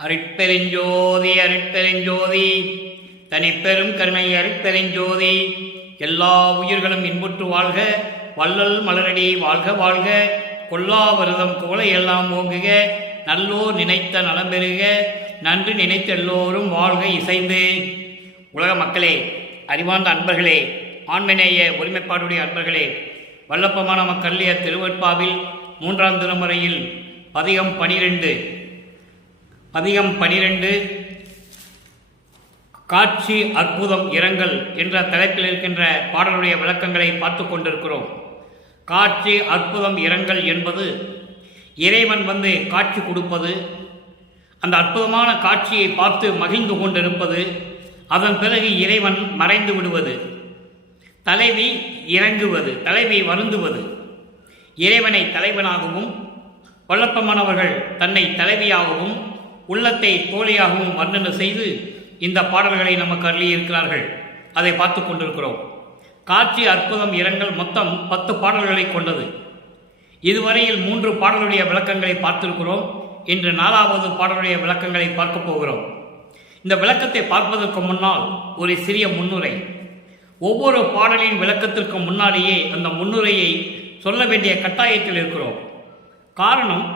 அருட்பெருஞ்சோதி அருட்பெருஞ்சோதி தனிப்பெரும் கருணை அருட்பெருஞ்சோதி. எல்லா உயிர்களும் இன்புற்று வாழ்க, வள்ளல் மலரடி வாழ்க வாழ்க. கொல்லாவிரதம் குவளை எல்லாம் ஓங்குக, நல்லோர் நினைத்த நலம் பெறுக, நன்று நினைத்த எல்லோரும் வாழ்க இசைந்து. உலக மக்களே, அறிவார்ந்த அன்பர்களே, ஆண்மநேய ஒருமைப்பாடுடைய அன்பர்களே, வல்லப்பமான மக்கள்லிய திருவற்பாவில் 3ஆம் திருமுறையில் பதிகம் 12 காட்சி அற்புதம் இரங்கல் என்ற தலைப்பில் இருக்கின்ற பாடலுடைய விளக்கங்களை பார்த்து கொண்டிருக்கிறோம். காட்சி அற்புதம் இரங்கல் என்பது இறைவன் காட்சி கொடுப்பது, அந்த அற்புதமான காட்சியை பார்த்து மகிழ்ந்து கொண்டிருப்பது, அதன் பிறகு இறைவன் மறைந்து விடுவது, தலைவி இறங்குவது, தலைவி வருந்துவது. இறைவனை தலைவனாகவும் வல்லப்பமானவர்கள் தன்னை தலைவியாகவும் உள்ளத்தை தோழியாகவும் வர்ணனை செய்து இந்த பாடல்களை நமக்கு அருளியிருக்கிறார்கள். அதை பார்த்து கொண்டிருக்கிறோம். காட்சி அற்புதம் இரங்கல் மொத்தம் 10 பாடல்களை கொண்டது. இதுவரையில் 3 பாடலுடைய விளக்கங்களை பார்த்திருக்கிறோம். இன்று 4வது பாடலுடைய விளக்கங்களை பார்க்க போகிறோம். இந்த விளக்கத்தை பார்ப்பதற்கு முன்னால் ஒரு சிறிய முன்னுரை. ஒவ்வொரு பாடலின் விளக்கத்திற்கு முன்னாலேயே அந்த முன்னுரையை சொல்ல வேண்டிய கட்டாயத்தில் இருக்கிறோம். காரணம்,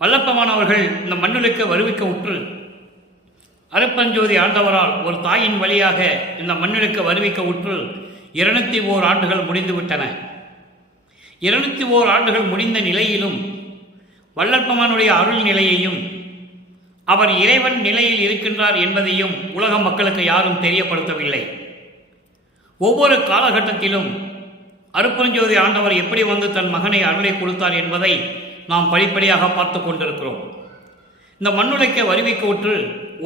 வல்லப்பமானவர்கள் இந்த மண்ணுக்கு வருவிக்க உற்று அருட்பெருஞ்சோதி ஆண்டவரால் ஒரு தாயின் வழியாக இந்த மண்ணுக்கு வருவிக்க உற்று 201 ஆண்டுகள் முடிந்துவிட்டன. 201 ஆண்டுகள் முடிந்த நிலையிலும் வல்லப்பமானுடைய அருள் நிலையையும் அவர் இறைவன் நிலையில் இருக்கின்றார் என்பதையும் உலக மக்களுக்கு யாரும் தெரியப்படுத்தவில்லை. ஒவ்வொரு காலகட்டத்திலும் அருட்பெருஞ்சோதி ஆண்டவர் எப்படி தன் மகனை அருளை கொடுத்தார் என்பதை நாம் படிப்படியாக பார்த்து கொண்டிருக்கிறோம். இந்த மண்ணுடைக்க வருவிக்க உற்று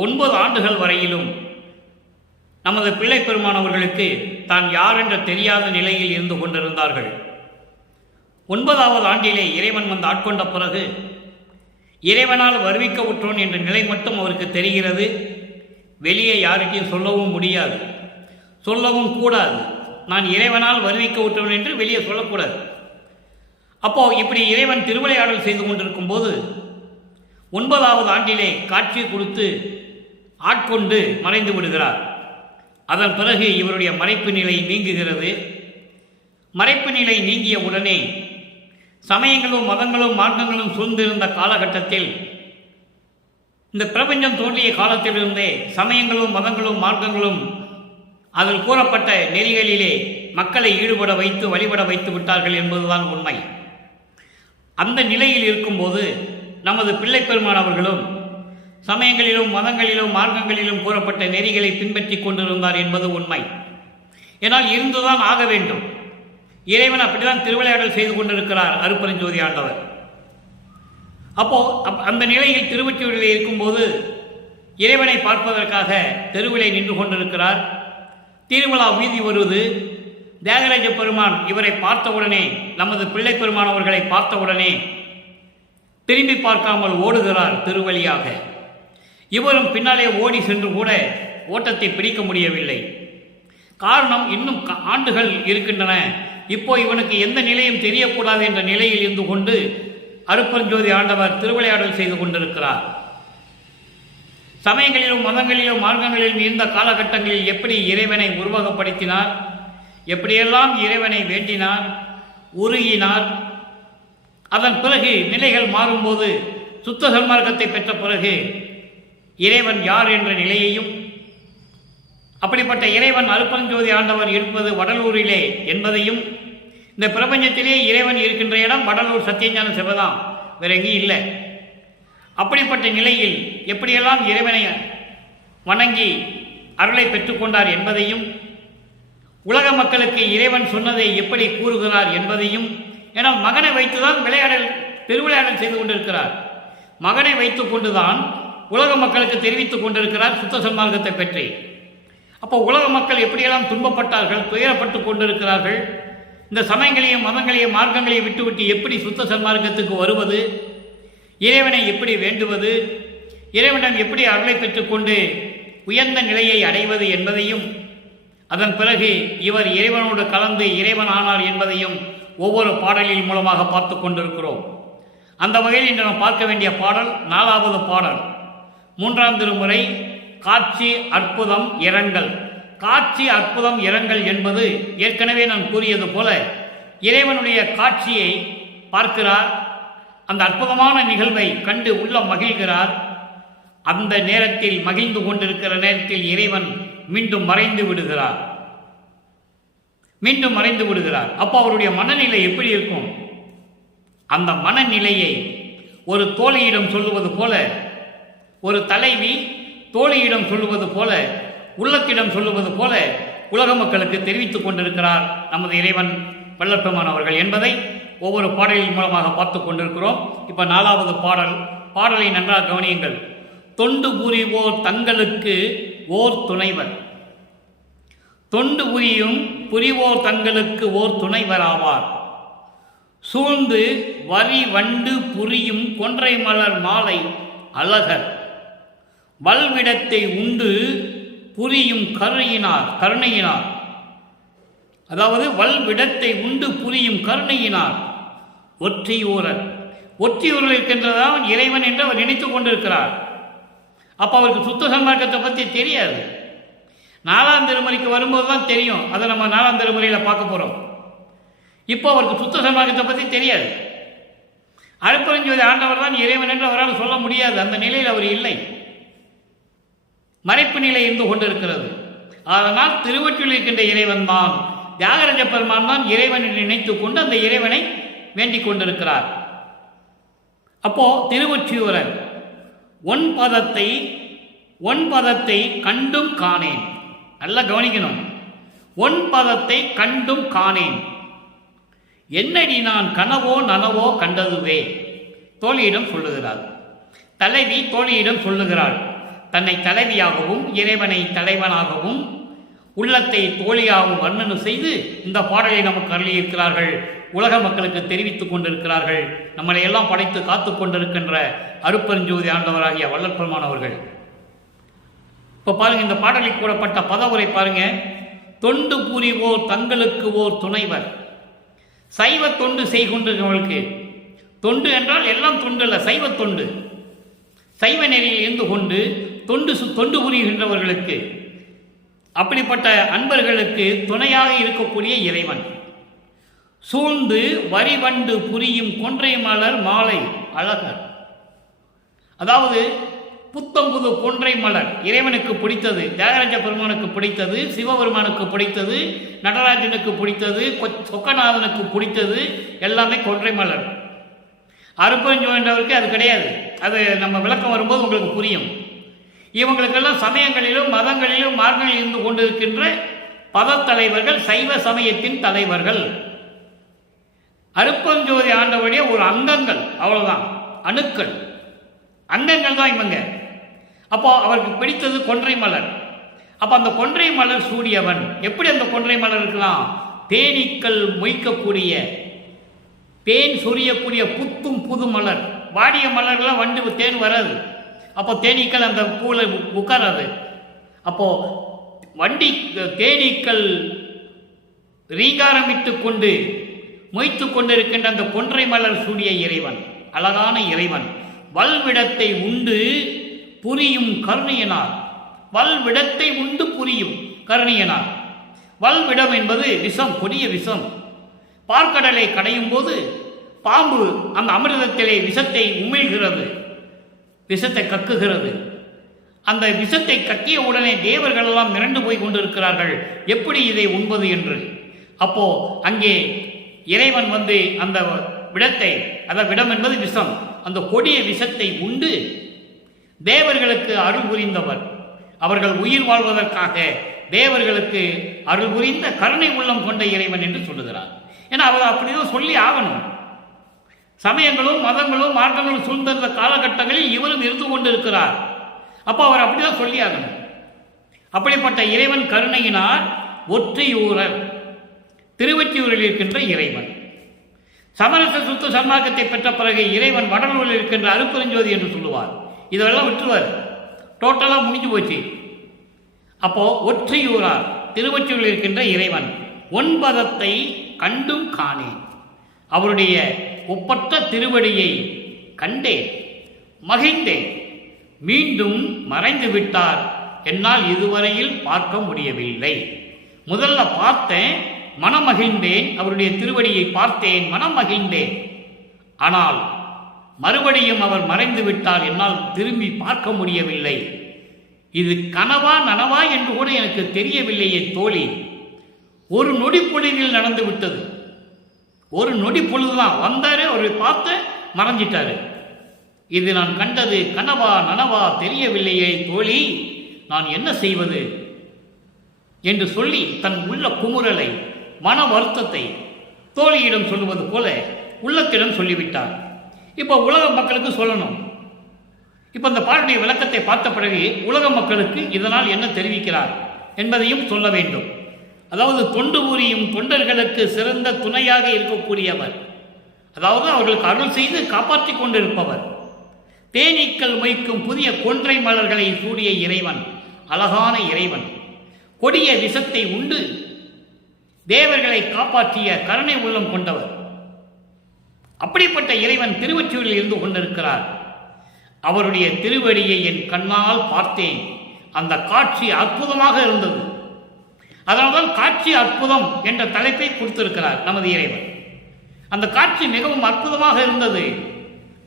9 ஆண்டுகள் வரையிலும் நமது பிள்ளை பெருமானவர்களுக்கு தான் யார் என்ற தெரியாத நிலையில் இருந்து கொண்டிருந்தார்கள். 9வது ஆண்டிலே இறைவன் ஆட்கொண்ட பிறகு இறைவனால் வருவிக்க உற்றோன் என்ற நிலை மட்டும் அவருக்கு தெரிகிறது. வெளியே யாருக்கும் சொல்லவும் முடியாது, சொல்லவும் கூடாது. நான் இறைவனால் வருவிக்க உற்றோன் என்று வெளியே சொல்லக்கூடாது. அப்போ இப்படி இறைவன் திருவிளையாடல் செய்து கொண்டிருக்கும் போது 9வது ஆண்டிலே காட்சி கொடுத்து ஆட்கொண்டு மறைந்து விடுகிறார். அதன் பிறகு இவருடைய மறைப்பு நிலை நீங்குகிறது. மறைப்பு நிலை நீங்கிய உடனே சமயங்களும் மதங்களும் மார்க்கங்களும் சூழ்ந்திருந்த காலகட்டத்தில், இந்த பிரபஞ்சம் தோன்றிய காலத்திலிருந்தே சமயங்களும் மதங்களும் மார்க்கங்களும் அதில் கூறப்பட்ட நெறிகளிலே மக்களை ஈடுபட வைத்து வழிபட வைத்து விட்டார்கள் என்பதுதான் உண்மை. அந்த நிலையில் இருக்கும்போது நமது பிள்ளை பெருமானவர்களும் சமயங்களிலும் மதங்களிலும் மார்க்கங்களிலும் கூறப்பட்ட நெறிகளை பின்பற்றி கொண்டிருந்தார் என்பது உண்மை. ஏனால் இருந்துதான் ஆக வேண்டும். இறைவன் அப்படிதான் திருவிளையாடல் செய்து கொண்டிருக்கிறார் அருட்பெருஞ்சோதி ஆண்டவர். அப்போ அந்த நிலையில் திருவொற்றியூரில் இருக்கும்போது இறைவனை பார்ப்பதற்காக தெருவிலே நின்று கொண்டிருக்கிறார். திருவிழா வீதி வருவது. தியாகராஜ பெருமான் இவரை பார்த்தவுடனே, நமது பிள்ளை பெருமானவர்களை பார்த்தவுடனே திரும்பி பார்க்காமல் ஓடுகிறார் திருவழியாக. இவரும் பின்னாலே ஓடி சென்று கூட ஓட்டத்தை பிடிக்க முடியவில்லை. காரணம், இன்னும் ஆண்டுகள் இருக்கின்றன. இப்போ இவனுக்கு எந்த நிலையும் தெரியக்கூடாது என்ற நிலையில் இருந்து கொண்டு அருட்பெருஞ்சோதி ஆண்டவர் திருவிளையாடல் செய்து கொண்டிருக்கிறார். சமயங்களிலும் மதங்களிலும் மார்க்கங்களிலும் இருந்த காலகட்டங்களில் எப்படி இறைவனை உருவகப்படுத்தினார், எப்படியெல்லாம் இறைவனை வேண்டினார், உருகினார். அதன் பிறகு நிலைகள் மாறும்போது சுத்த சன்மார்க்கத்தை பெற்ற பிறகு இறைவன் யார் என்ற நிலையையும், அப்படிப்பட்ட இறைவன் அருட்பெருஞ்சோதி ஆண்டவர் இருப்பது வடலூரிலே என்பதையும், இந்த பிரபஞ்சத்திலே இறைவன் இருக்கின்ற இடம் வடலூர் சத்தியஞான சிவதாம், வேற எங்கேயும் இல்லை. அப்படிப்பட்ட நிலையில் எப்படியெல்லாம் இறைவனை வணங்கி அருளை பெற்றுக்கொண்டார் என்பதையும், உலக மக்களுக்கு இறைவன் சொன்னதை எப்படி கூறுகிறார் என்பதையும், ஏன்னா மகனை வைத்துதான் திருவிளையாடல் செய்து கொண்டிருக்கிறார். மகனை வைத்துக் கொண்டுதான் உலக மக்களுக்கு தெரிவித்துக் கொண்டிருக்கிறார் சுத்த சன்மார்க்கத்தை பற்றி. அப்போ உலக மக்கள் எப்படியெல்லாம் துன்பப்பட்டார்கள், துயரப்பட்டு கொண்டிருக்கிறார்கள். இந்த சமயங்களையும் மதங்களையும் மார்க்கங்களையும் விட்டுவிட்டு எப்படி சுத்த சன்மார்க்கத்துக்கு வருவது, இறைவனை எப்படி வேண்டுவது, இறைவனிடம் எப்படி அருளை பெற்றுக்கொண்டு உயர்ந்த நிலையை அடைவது என்பதையும், அதன் பிறகு இவர் இறைவனோடு கலந்து இறைவன் ஆனார் என்பதையும் ஒவ்வொரு பாடலின் மூலமாக பார்த்து கொண்டிருக்கிறோம். அந்த வகையில் இன்று நாம் பார்க்க வேண்டிய பாடல் 4வது பாடல். மூன்றாம் திருமுறை காட்சி அற்புதம் இரங்கல். காட்சி அற்புதம் இரங்கல் என்பது ஏற்கனவே நான் கூறியது போல இறைவனுடைய காட்சியை பார்க்கிறார், அந்த அற்புதமான நிகழ்வை கண்டு உள்ள மகிழ்கிறார். அந்த நேரத்தில் மகிழ்ந்து கொண்டிருக்கிற நேரத்தில் இறைவன் மீண்டும் மறைந்து விடுகிறார். அப்போ அவருடைய மனநிலை எப்படி இருக்கும்? அந்த மனநிலையை ஒரு தோழியிடம் சொல்லுவது போல, ஒரு தலைவி தோழியிடம் சொல்லுவது போல, உள்ளத்திடம் சொல்லுவது போல உலக மக்களுக்கு தெரிவித்துக் கொண்டிருக்கிறார் நமது இறைவன் வள்ளற்பெருமான் அவர்கள் என்பதை ஒவ்வொரு பாடலின் மூலமாக பார்த்து கொண்டிருக்கிறோம். இப்போ 4வது பாடலை நன்றாக கவனியுங்கள். தொண்டு புரிவோர் தங்களுக்கு ஓர் துணைவர். தொண்டு புரிவோர் தங்களுக்கு ஓர் துணைவர் ஆவார். சூழ்ந்து வரி வண்டு புரியும் கொன்றை மலர் மாலை அழகர். வல்விடத்தை உண்டு புரியும் கருணையினார். அதாவது வல்விடத்தை உண்டு புரியும் கருணையினார். ஒற்றியூரர் இருக்கின்றதான் இறைவன் என்று அவர் நினைத்துக் கொண்டிருக்கிறார். அப்போ அவருக்கு சுத்த சன்மார்க்கத்தை பற்றி தெரியாது. 4ஆம் திருமுறைக்கு வரும்போது தான் தெரியும். அதை நம்ம 4ஆம் திருமுறையில் பார்க்க போகிறோம். இப்போ அவருக்கு சுத்த சன்மார்க்கத்தை பற்றி தெரியாது. அருட்பெருஞ்சோதி ஆண்டவர் தான் இறைவன் என்று அவரால் சொல்ல முடியாது. அந்த நிலையில் அவர் இல்லை, மறைப்பு நிலை இருந்து கொண்டிருக்கிறது. அதனால் திருவொற்றியூரில் இருக்கின்ற இறைவன் தான், தியாகராஜ பெருமான் தான் இறைவனை நினைத்துக் கொண்டு அந்த இறைவனை வேண்டிக் கொண்டிருக்கிறார். அப்போ திருவொற்றியூரர் ஒன்பதத்தை கண்டும் காணேன். நல்லா கவனிக்கணும். ஒன்பதத்தை கண்டும் காணேன், என்னடி நான் கனவோ நனவோ கண்டதுவே. தோழியிடம் சொல்லுகிறார். தலைவி தோழியிடம் சொல்லுகிறாள். தன்னை தலைவியாகவும் இறைவனை தலைவனாகவும் உள்ளத்தை தோழியாகவும் வர்ணனை செய்து இந்த பாடலை நமக்கு அருளியிருக்கிறார்கள். உலக மக்களுக்கு தெரிவித்துக் கொண்டிருக்கிறார்கள். நம்மளை எல்லாம் படைத்து காத்து கொண்டிருக்கின்ற அருட்பெருஞ்சோதி ஆண்டவராகிய வள்ளற்பெருமான் அவர்கள். இப்போ பாருங்க, இந்த பாடலில் கூறப்பட்ட பதவுரை பாருங்க. தொண்டு புரிவோர் தங்களுக்கு ஓர் துணைவர். சைவ தொண்டு செய்கின்றவர்களுக்கு, தொண்டு என்றால் எல்லாம் தொண்டு அல்ல, சைவ தொண்டு, சைவ நெறியில் இருந்து கொண்டு தொண்டு புரிகின்றவர்களுக்கு, அப்படிப்பட்ட அன்பர்களுக்கு துணையாக இருக்கக்கூடிய இறைவன். சூழ்ந்து வரிவண்டு புரியும் கொன்றை மலர் மாலை அழகர். அதாவது புத்தம்புது கொன்றை மலர் இறைவனுக்கு பிடித்தது, தியாகராஜ பெருமானுக்கு பிடித்தது, சிவபெருமானுக்கு பிடித்தது, நடராஜனுக்கு பிடித்தது, சொக்கநாதனுக்கு பிடித்தது, எல்லாமே கொன்றை மலர். அருட்பெருஞ்சோதிக்கு அது கிடையாது. அது நம்ம விளக்கம் வரும்போது உங்களுக்கு புரியும். இவங்களுக்கெல்லாம் சமயங்களிலும் மதங்களிலும் மார்க்கங்களில் இருந்து கொண்டிருக்கின்ற பதத்தலைவர்கள், சைவ சமயத்தின் தலைவர்கள். அருட்பெருஞ்சோதி ஆண்டவருடைய ஒரு அங்கங்கள், அவ்வளவுதான், அணுக்கள், அங்கங்கள் தான் இவங்க. அப்போ அவருக்கு பிடித்தது கொன்றை மலர். அப்போ அந்த கொன்றை மலர் சூடியவன். எப்படி அந்த கொன்றை மலர் இருக்கலாம்? தேனீக்கள் மொய்க்கக்கூடிய, தேன் சொரியக்கூடிய புத்தும் புது மலர். வாடிய மலர்லாம் வண்டு தேன் வராது. அப்போ தேனீக்கள் அந்த பூவில் உட்காராது. அப்போ தேனீக்கள் ரீங்காரமிட்டு கொண்டு மொய்த்து கொண்டிருக்கின்ற அந்த கொன்றை மலர் சூடிய இறைவன், அழகான இறைவன். வல்விடத்தை உண்டு புரியும் கருணையனார். வல்விடத்தை உண்டு புரியும் கருணையனார். வல்விடம் என்பது விஷம், கொடிய விஷம். பார்க்கடலை கடையும் போது பாம்பு அந்த அமிர்தத்திலே விஷத்தை உமிழ்கிறது, விஷத்தை கக்குகிறது. அந்த விஷத்தை கக்கிய உடனே தேவர்கள் எல்லாம் மிரண்டு போய் கொண்டிருக்கிறார்கள், எப்படி இதை உண்பது என்று. அப்போ அங்கே இறைவன் அந்த விடத்தை, விடம் என்பது விஷம், அந்த கொடிய விஷத்தை உண்டு தேவர்களுக்கு அருள் புரிந்தவர். அவர்கள் உயிர் வாழ்வதற்காக தேவர்களுக்கு அருள் புரிந்த கருணை உள்ளம் கொண்ட இறைவன் என்று சொல்லுகிறார். ஏன்னா அவர் அப்படிதான் சொல்லி ஆகணும். சமயங்களும் மதங்களும் மார்க்கங்களும் சூழ்ந்திருந்த காலகட்டங்களில் இவரும் இருந்து கொண்டிருக்கிறார். அப்போ அவர் அப்படிதான் சொல்லி ஆகணும். அப்படிப்பட்ட இறைவன் கருணையினார் ஒற்றியூரர், திருவொற்றியூரில் இருக்கின்ற இறைவன். சமரச சுத்த சன்மார்க்கத்தை பெற்ற பிறகு இறைவன் வடலூரில் இருக்கின்ற அருட்பெருஞ்சோதி என்று சொல்லுவார். இதெல்லாம் விட்டுருவார், டோட்டலாக முடிஞ்சு போச்சு. அப்போ ஒற்றியூரார், திருவொற்றியூரில் இருக்கின்ற இறைவன். ஒன்பதத்தை கண்டும் காணேன். அவருடைய ஒப்பற்ற திருவடியை கண்டேன், மகிழ்ந்தேன். மீண்டும் மறைந்து விட்டார். என்னால் இதுவரையில் பார்க்க முடியவில்லை. முதல்ல பார்த்தேன், மனம் மகிழ்ந்தேன். அவருடைய திருவடியை பார்த்தேன், மனம் மகிழ்ந்தேன். ஆனால் மறுபடியும் அவர் மறைந்து விட்டால் என்னால் திரும்பி பார்க்க முடியவில்லை. இது கனவா நனவா என்று கூட எனக்கு தெரியவில்லையே தோழி. ஒரு நொடி பொழுதில் நடந்து விட்டது. ஒரு நொடி பொழுதுதான் வந்தாரு, அவரை பார்த்து மறைஞ்சிட்டாரு. இது நான் கண்டது கனவா நனவா தெரியவில்லையே தோழி, நான் என்ன செய்வது என்று சொல்லி தன் உள்ள குமுறலை, மன வருத்தத்தை தோழியிடம் சொல்லுவது போல உள்ளத்திடம் சொல்லிவிட்டார். இப்போ உலக மக்களுக்கு சொல்லணும். இப்போ இந்த பாடலுடைய விளக்கத்தை பார்த்த பிறகு உலக மக்களுக்கு இதனால் என்ன தெரிவிக்கிறார் என்பதையும் சொல்ல வேண்டும். அதாவது தொண்டு புரியும் தொண்டர்களுக்கு சிறந்த துணையாக இருக்கக்கூடியவர், அதாவது அவர்களுக்கு அருள் செய்து காப்பாற்றி கொண்டிருப்பவர், தேனீக்கள் மொய்க்கும் புதிய கொன்றை மலர்களை சூடிய இறைவன், அழகான இறைவன், கொடிய விஷத்தை உண்டு தேவர்களை காப்பாற்றிய கருணை உள்ளம் கொண்டவர். அப்படிப்பட்ட இறைவன் திருவொற்றியூரில் இருந்து கொண்டிருக்கிறார். அவருடைய திருவடியை என் கண்ணால் பார்த்தேன். அந்த காட்சி அற்புதமாக இருந்தது. அதனால்தான் காட்சி அற்புதம் என்ற தலைப்பை கொடுத்திருக்கிறார் நமது இறைவன். அந்த காட்சி மிகவும் அற்புதமாக இருந்தது.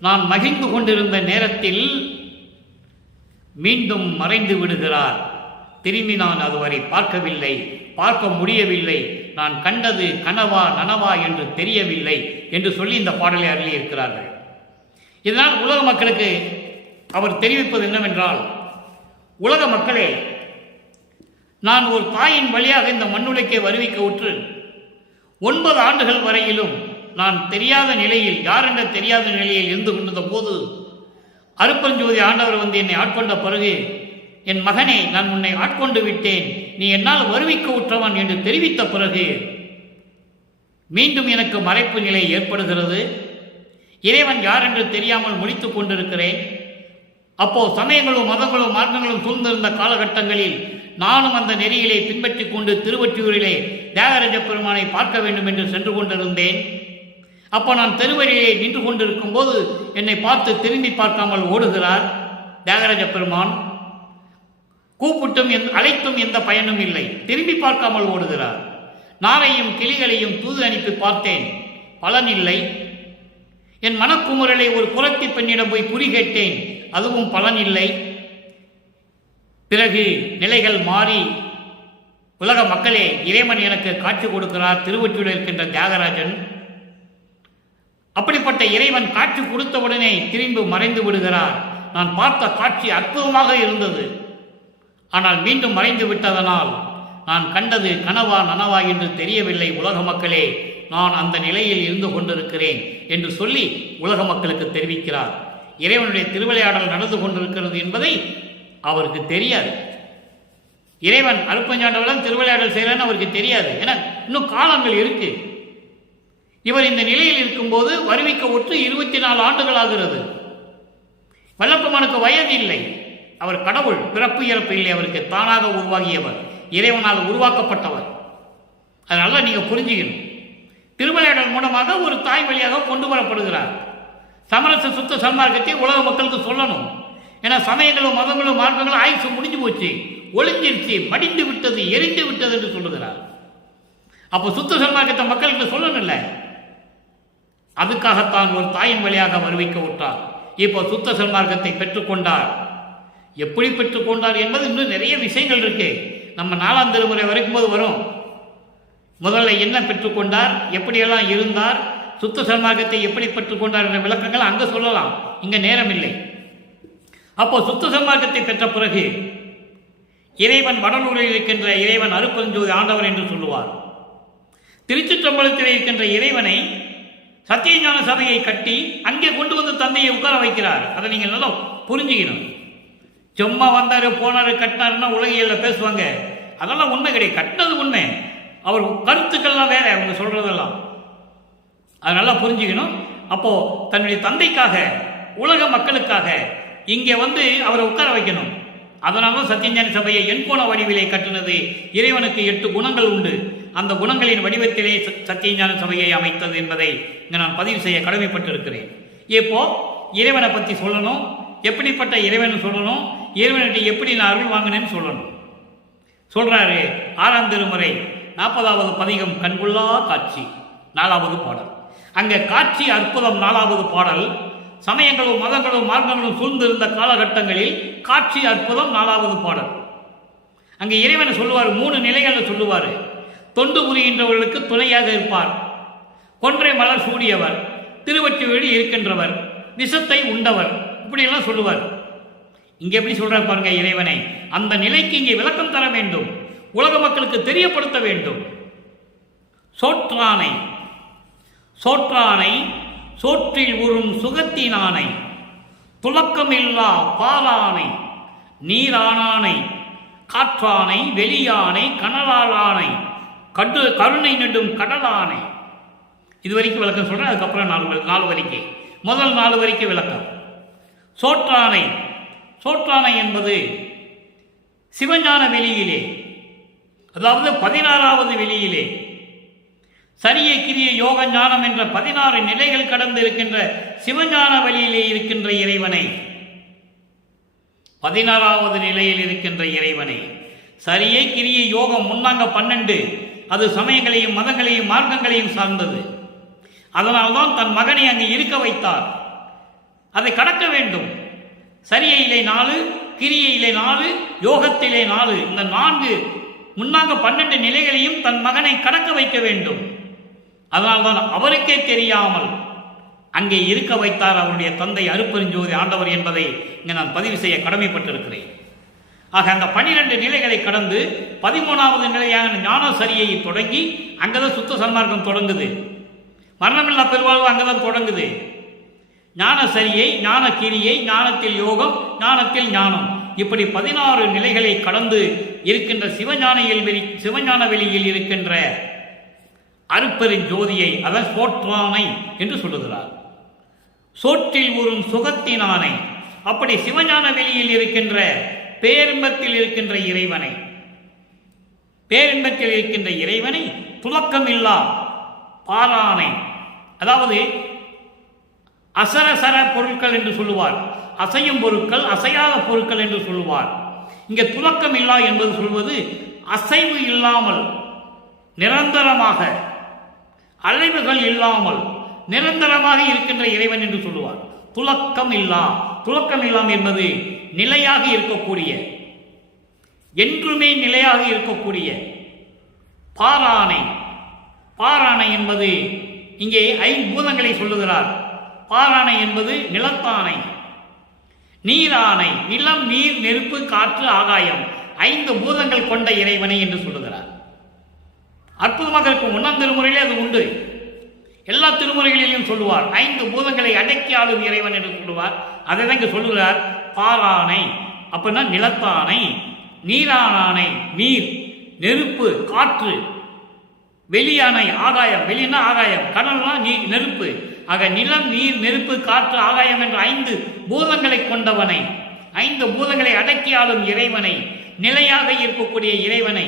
நான் மகிழ்ந்து கொண்டிருந்த நேரத்தில் மீண்டும் மறைந்து விடுகிறார். திரும்பி நான் அதுவரை பார்க்கவில்லை, பார்க்க முடியவில்லை. நான் கண்டது கனவா நனவா என்று தெரியவில்லை என்று சொல்லி இந்த பாடலை அருளி இருக்கிறார்கள். இதனால் உலக மக்களுக்கு அவர் தெரிவிப்பது என்னவென்றால், உலக மக்களே, நான் ஒரு தாயின் வழியாக இந்த மண்ணுலகை வருவிக்க உற்று 9 ஆண்டுகள் வரையிலும் நான் தெரியாத நிலையில், யார் என்ற தெரியாத நிலையில் இருந்து கொண்டிருந்த போது அருப்பஞ்சோதி ஆண்டவர் வந்து என்னை ஆட்கொண்ட பிறகு, என் மகனே, நான் உன்னை ஆட்கொண்டு விட்டேன், நீ என்னால் வருவிக்க உற்றவன் என்று தெரிவித்த பிறகு மீண்டும் எனக்கு மறைப்பு நிலை ஏற்படுகிறது. இறைவன் யார் என்று தெரியாமல் முடித்துக் கொண்டிருக்கிறேன். அப்போ சமயங்களும் மதங்களும் மார்க்கங்களும் சூழ்ந்திருந்த காலகட்டங்களில் நானும் அந்த நெறியிலே பின்பற்றி கொண்டு திருவொற்றியூரிலே தியாகராஜ பெருமானை பார்க்க வேண்டும் என்று சென்று கொண்டிருந்தேன். அப்போ நான் தெருவழியிலே நின்று கொண்டிருக்கும் போது என்னை பார்த்து திரும்பி பார்க்காமல் ஓடுகிறார் தியாகராஜ பெருமான். கூப்பிட்டும் அழைத்தும் எந்த பயனும் இல்லை, திரும்பி பார்க்காமல் ஓடுகிறார். நாரையும் கிளிகளையும் தூது அனுப்பி பார்த்தேன், பலன் இல்லை. என் மனக்குமுறலை ஒரு குரத்தி பெண்ணிடம் போய் குறி கேட்டேன், அதுவும் பலன் இல்லை. பிறகு நிலைகள் மாறி உலக மக்களே, இறைவன் எனக்கு காட்சி கொடுக்கிறார், திருவொற்றியூரில் இருக்கின்ற தியாகராஜன். அப்படிப்பட்ட இறைவன் காட்சி கொடுத்தவுடனே திரும்பி மறைந்து விடுகிறார். நான் பார்த்த காட்சி அற்புதமாக இருந்தது. ஆனால் மீண்டும் மறைந்து விட்டதனால் நான் கண்டது கனவா நனவா என்று தெரியவில்லை. உலக மக்களே, நான் அந்த நிலையில் இருந்து கொண்டிருக்கிறேன் என்று சொல்லி உலக மக்களுக்கு தெரிவிக்கிறார். இறைவனுடைய திருவிளையாடல் நடந்து கொண்டிருக்கிறது என்பதை அவருக்கு தெரியாது. இறைவன் அருப்பஞ்சாண்டவன் திருவிளையாடல் செய்கிறான்னு அவருக்கு தெரியாது. ஏன்னா இன்னும் காலங்கள் இருக்கு. இவர் இந்த நிலையில் இருக்கும்போது வருவிக்க ஒற்று 24 ஆண்டுகள் ஆகிறது. வல்லப்பெருமானுக்கு வயது இல்லை. அவர் கடவுள், பிறப்பு இறப்பு இல்லை. அவருக்கு தானாக உருவாகியவர், இறைவனால் உருவாக்கப்பட்டவர். அதனால நீங்க புரிஞ்சுக்கணும். திருவிளையாடல் மூலமாக ஒரு தாய் வழியாக கொண்டு வரப்படுகிறார். சமரச சுத்த சன்மார்க்கத்தை உலக மக்களுக்கு சொல்லணும். ஏன்னா சமயங்களும் மதங்களும் மார்க்கங்களும் ஆயுசு முடிஞ்சு போச்சு, ஒளிஞ்சிருச்சு, மடிந்து விட்டது, எரிந்து விட்டது என்று சொல்லுகிறார். அப்போ சுத்த சன்மார்க்கத்தை மக்களுக்கு சொல்லணும்ல. அதுக்காகத்தான் ஒரு தாயின் வழியாக வருவிக்க விட்டார். இப்போ சுத்த சன்மார்க்கத்தை பெற்றுக்கொண்டார். எப்படி பெற்றுக்கொண்டார் என்பது இன்னும் நிறைய விஷயங்கள் இருக்கு. நம்ம 4ஆம் திருமுறை வரைக்கும் போது வரும். முதல்ல என்ன பெற்றுக்கொண்டார், எப்படியெல்லாம் இருந்தார், சுத்த சன்மார்க்கத்தை எப்படி பெற்றுக்கொண்டார் என்ற விளக்கங்கள் அங்கே சொல்லலாம். இங்கே நேரம் இல்லை. அப்போ சுத்த சன்மார்க்கத்தை பெற்ற பிறகு இறைவன் வடலூரில் இருக்கின்ற இறைவன் அருப்பஞ்சோதி ஆண்டவர் என்று சொல்லுவார். திருச்சிற்றம்பலத்தில் இருக்கின்ற இறைவனை சத்தியஞான சபையை கட்டி அங்கே கொண்டு வந்து தந்தையை உட்கார வைக்கிறார். அதை நீங்கள் நல்லா புரிஞ்சுக்கணும். சும்மா வந்தாரு போனாரு கட்டினாருன்னா உலகியலில் பேசுவாங்க. அதெல்லாம் உண்மை கிடையாது. கட்டினது உண்மை, அவர் கருத்துக்கள்லாம் வேற அவங்க சொல்றதெல்லாம். அதை நல்லா புரிஞ்சுக்கணும். அப்போ தன்னுடைய தந்தைக்காக, உலக மக்களுக்காக இங்கே வந்து அவரை உட்கார வைக்கணும். அதனால சத்தியஞான சபையை எண்கோண வடிவிலே கட்டினது. இறைவனுக்கு 8 குணங்கள் உண்டு. அந்த குணங்களின் வடிவத்திலே சத்தியஞான சபையை அமைத்தது என்பதை இங்கே நான் பதிவு செய்ய கடமைப்பட்டிருக்கிறேன். இப்போ இறைவனை பற்றி சொல்லணும். எப்படிப்பட்ட இறைவன் சொல்லணும், இறைவன்கிட்ட எப்படி நான் அருள் வாங்கினேன்னு சொல்லணும். சொல்றாரு 6ஆம் திருமுறை 40வது பதிகம் கண்கொள்ளா காட்சி 4வது பாடல். அங்கே காட்சி அற்புதம் 4வது பாடல். சமயங்களும் மதங்களும் மார்க்கங்களும் சூழ்ந்திருந்த காலகட்டங்களில் காட்சி அற்புதம் 4வது பாடல். அங்கே இறைவனை சொல்லுவார், 3 நிலைகளில் சொல்லுவார். தொண்டு புரிகின்றவர்களுக்கு துணையாக இருப்பார், கொன்றை மலர் சூடியவர், திருவொற்றியூரில் இருக்கின்றவர், விஷத்தை உண்டவர், இப்படியெல்லாம் சொல்லுவார். இங்கே எப்படி சொல்றார் பாருங்க இறைவனை. அந்த நிலைக்கு இங்கே விளக்கம் தர வேண்டும், உலக மக்களுக்கு தெரியப்படுத்த வேண்டும். சோற்றானை சோற்றானை சோற்றில் உறும் சுகத்தினானை, துலக்கமில்லா பாலானை, நீரானானை, காற்றானை, வெளியானை, கனலாளானை, கருணை நெடும் கடலானை. இது வரைக்கும் விளக்கம் சொல்றேன். அதுக்கப்புறம் 4 வரிக்கு, முதல் 4 வரிக்கு விளக்கம். சோற்றானை சோற்றானை என்பது சிவஞான வெளியிலே, அதாவது 16வது வெளியிலே சரியை கிரிய யோக ஞானம் என்ற 16 நிலைகள் கடந்து இருக்கின்ற சிவஞான வழியிலே இருக்கின்ற இறைவனை, 16வது நிலையில் இருக்கின்ற இறைவனை, சரியை கிரிய யோகம் முன்னாங்க 12, அது சமயங்களையும் மதங்களையும் மார்க்கங்களையும் சார்ந்தது. அதனால்தான் தன் மகனை அங்கு இருக்க வைத்தார். அதை கடக்க வேண்டும். சரியையிலே 4, கிரியையிலே 4, யோகத்திலே 4, இந்த 4 முன்னாங்க 12 நிலைகளையும் தன் மகனை கடக்க வைக்க வேண்டும். அதனால்தான் அவருக்கே தெரியாமல் அங்கே இருக்க வைத்தார் அவருடைய தந்தை அருட்பெருஞ்சோதி ஆண்டவர் என்பதை இங்கே நான் பதிவு செய்ய கடமைப்பட்டிருக்கிறேன். ஆக அந்த 12 நிலைகளை கடந்து 13வது நிலையான ஞான சரியை தொடங்கி அங்கதான் சுத்த சன்மார்க்கம் தொடங்குது. மரணமில்லா பெருவாழ்வு அங்கதான் தொடங்குது. ஞான சரியை, ஞான கிரியை, ஞானத்தில் யோகம், ஞானத்தில் ஞானம், இப்படி 16 நிலைகளை கடந்து இருக்கின்ற சிவஞான வெளியில் இருக்கின்ற அருட்பெருஞ்சோதியை அதன் சோற்றானை என்று சொல்லுகிறார். சோற்றில் உறும் சுகத்தினானை, அப்படி சிவஞான வெளியில் இருக்கின்ற பேரின்பத்தில் இருக்கின்ற இறைவனை, பேரின்பத்தில் இருக்கின்ற இறைவனை துலக்கமில்லா பாரானை, அதாவது அசரசர பொருட்கள் என்று சொல்லுவார், அசையும் பொருட்கள், அசையாத பொருட்கள் என்று சொல்லுவார். இங்கே துலக்கம் இல்லா என்பது சொல்வது அசைவு இல்லாமல் நிரந்தரமாக, அலைவுகள் இல்லாமல் நிரந்தரமாக இருக்கின்ற இறைவன் என்று சொல்லுவார். துலக்கம் இல்லா, துலக்கம் இல்லாம் என்பது நிலையாக இருக்கக்கூடிய, என்றுமே நிலையாக இருக்கக்கூடிய பாரானை. பாரானை என்பது இங்கே 5 பூதங்களை சொல்லுகிறார். பாரானை என்பது நிலத்தானை, நீரானை, நிலம், நீர், நெருப்பு, காற்று, ஆகாயம், 5 பூதங்கள் கொண்ட இறைவனை என்று சொல்லுகிறார். அற்புதமாக இருக்கும். 1ஆம் திருமுறையிலே அது உண்டு. எல்லா திருமுறைகளிலும் சொல்லுவார் 5 பூதங்களை அடக்கி ஆளும் இறைவன் என்று சொல்லுவார். அதை தான் இங்கு சொல்லுகிறார். பாரானை அப்படின்னா நிலத்தானை, நீரானானை, நீர், நெருப்பு, காற்று, வெளியானை, ஆகாயம், வெளினா ஆகாயம், கடல்னா நெருப்பு. ஆக நிலம், நீர், நெருப்பு, காற்று, ஆகாயம் என்ற 5 பூதங்களை கொண்டவனை, 5 பூதங்களை அடக்கி ஆளும் இறைவனை, நிலையாக இருக்கக்கூடிய இறைவனை,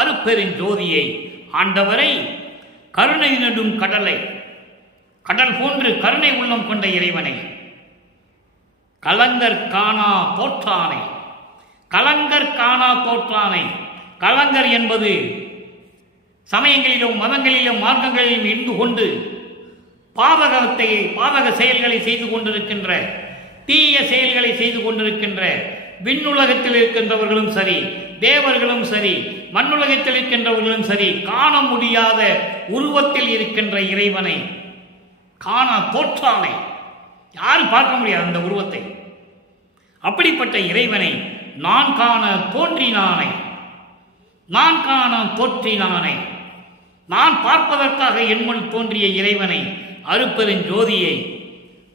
அருட்பெருஞ்சோதியை, ஆண்டவரை, கருணை நெடும் கடலை, கடல் போன்று கருணை உள்ளம் கொண்ட இறைவனை, கலங்கர் காணா தோற்றானை, கலங்கர் காணா தோற்றானை. கலங்கர் என்பது சமயங்களிலும் மதங்களிலும் மார்க்கங்களிலும் இருந்து கொண்டு பாதக செயல்களை செய்து கொண்டிருக்கின்ற, தீய செயல்களை செய்து கொண்டிருக்கின்ற விண்ணுலகத்தில் இருக்கின்றவர்களும் சரி, தேவர்களும் சரி, மண்ணுலகத்தில் இருக்கின்றவர்களும் சரி, காண முடியாத உருவத்தில் இருக்கின்ற இறைவனை, காணா தோற்றானை, யாரும் பார்க்க முடியாது அந்த உருவத்தை. அப்படிப்பட்ட இறைவனை நான் காண தோன்றினானை, நான் காண தோற்றினானை, நான் பார்ப்பதற்காக என்முன் தோன்றிய இறைவனை, அருட்பெருஞ்சோதியை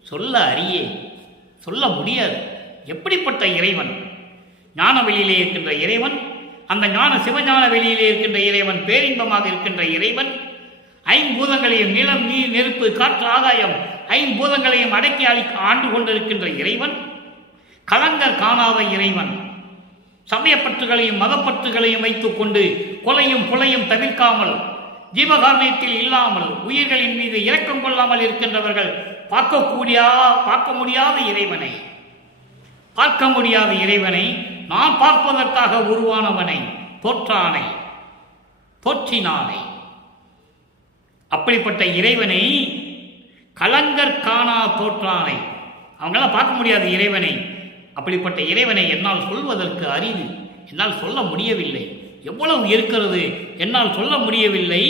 சொல்ல அறியே, சொல்ல முடியாது. எப்படிப்பட்ட இறைவன்! ஞான வெளியிலே இருக்கின்ற இறைவன், அந்த ஞான சிவஞான வெளியிலே இருக்கின்ற இறைவன், பேரின்பமாக இருக்கின்ற இறைவன், 5 பூதங்களையும் நிலம், நீர், நெருப்பு, காற்று, ஆகாயம் 5 பூதங்களையும் அடக்கி ஆண்டு கொண்டிருக்கின்ற இறைவன், கலங்கர் காணாத இறைவன், சமயப்பற்றுகளையும் மதப்பற்றுகளையும் வைத்துக் கொண்டு கொலையும் புலையும் தவிர்க்காமல், ஜீவகாரணத்தில் இல்லாமல், உயிர்களின் மீது இரக்கம் கொள்ளாமல் இருக்கின்றவர்கள் பார்க்க முடியாத இறைவனை, பார்க்க முடியாத இறைவனை, நான் பார்ப்பதற்காக உருவானவனை, தோற்றானை, தோற்றினானை, அப்படிப்பட்ட இறைவனை, கலங்கர் காணா தோற்றானை, அவங்களாம் பார்க்க முடியாத இறைவனை, அப்படிப்பட்ட இறைவனை என்னால் சொல்வதற்கு அரிது, என்னால் சொல்ல முடியவில்லை. எவ்வளவு இருக்கிறது என்னால் சொல்ல முடியவில்லை.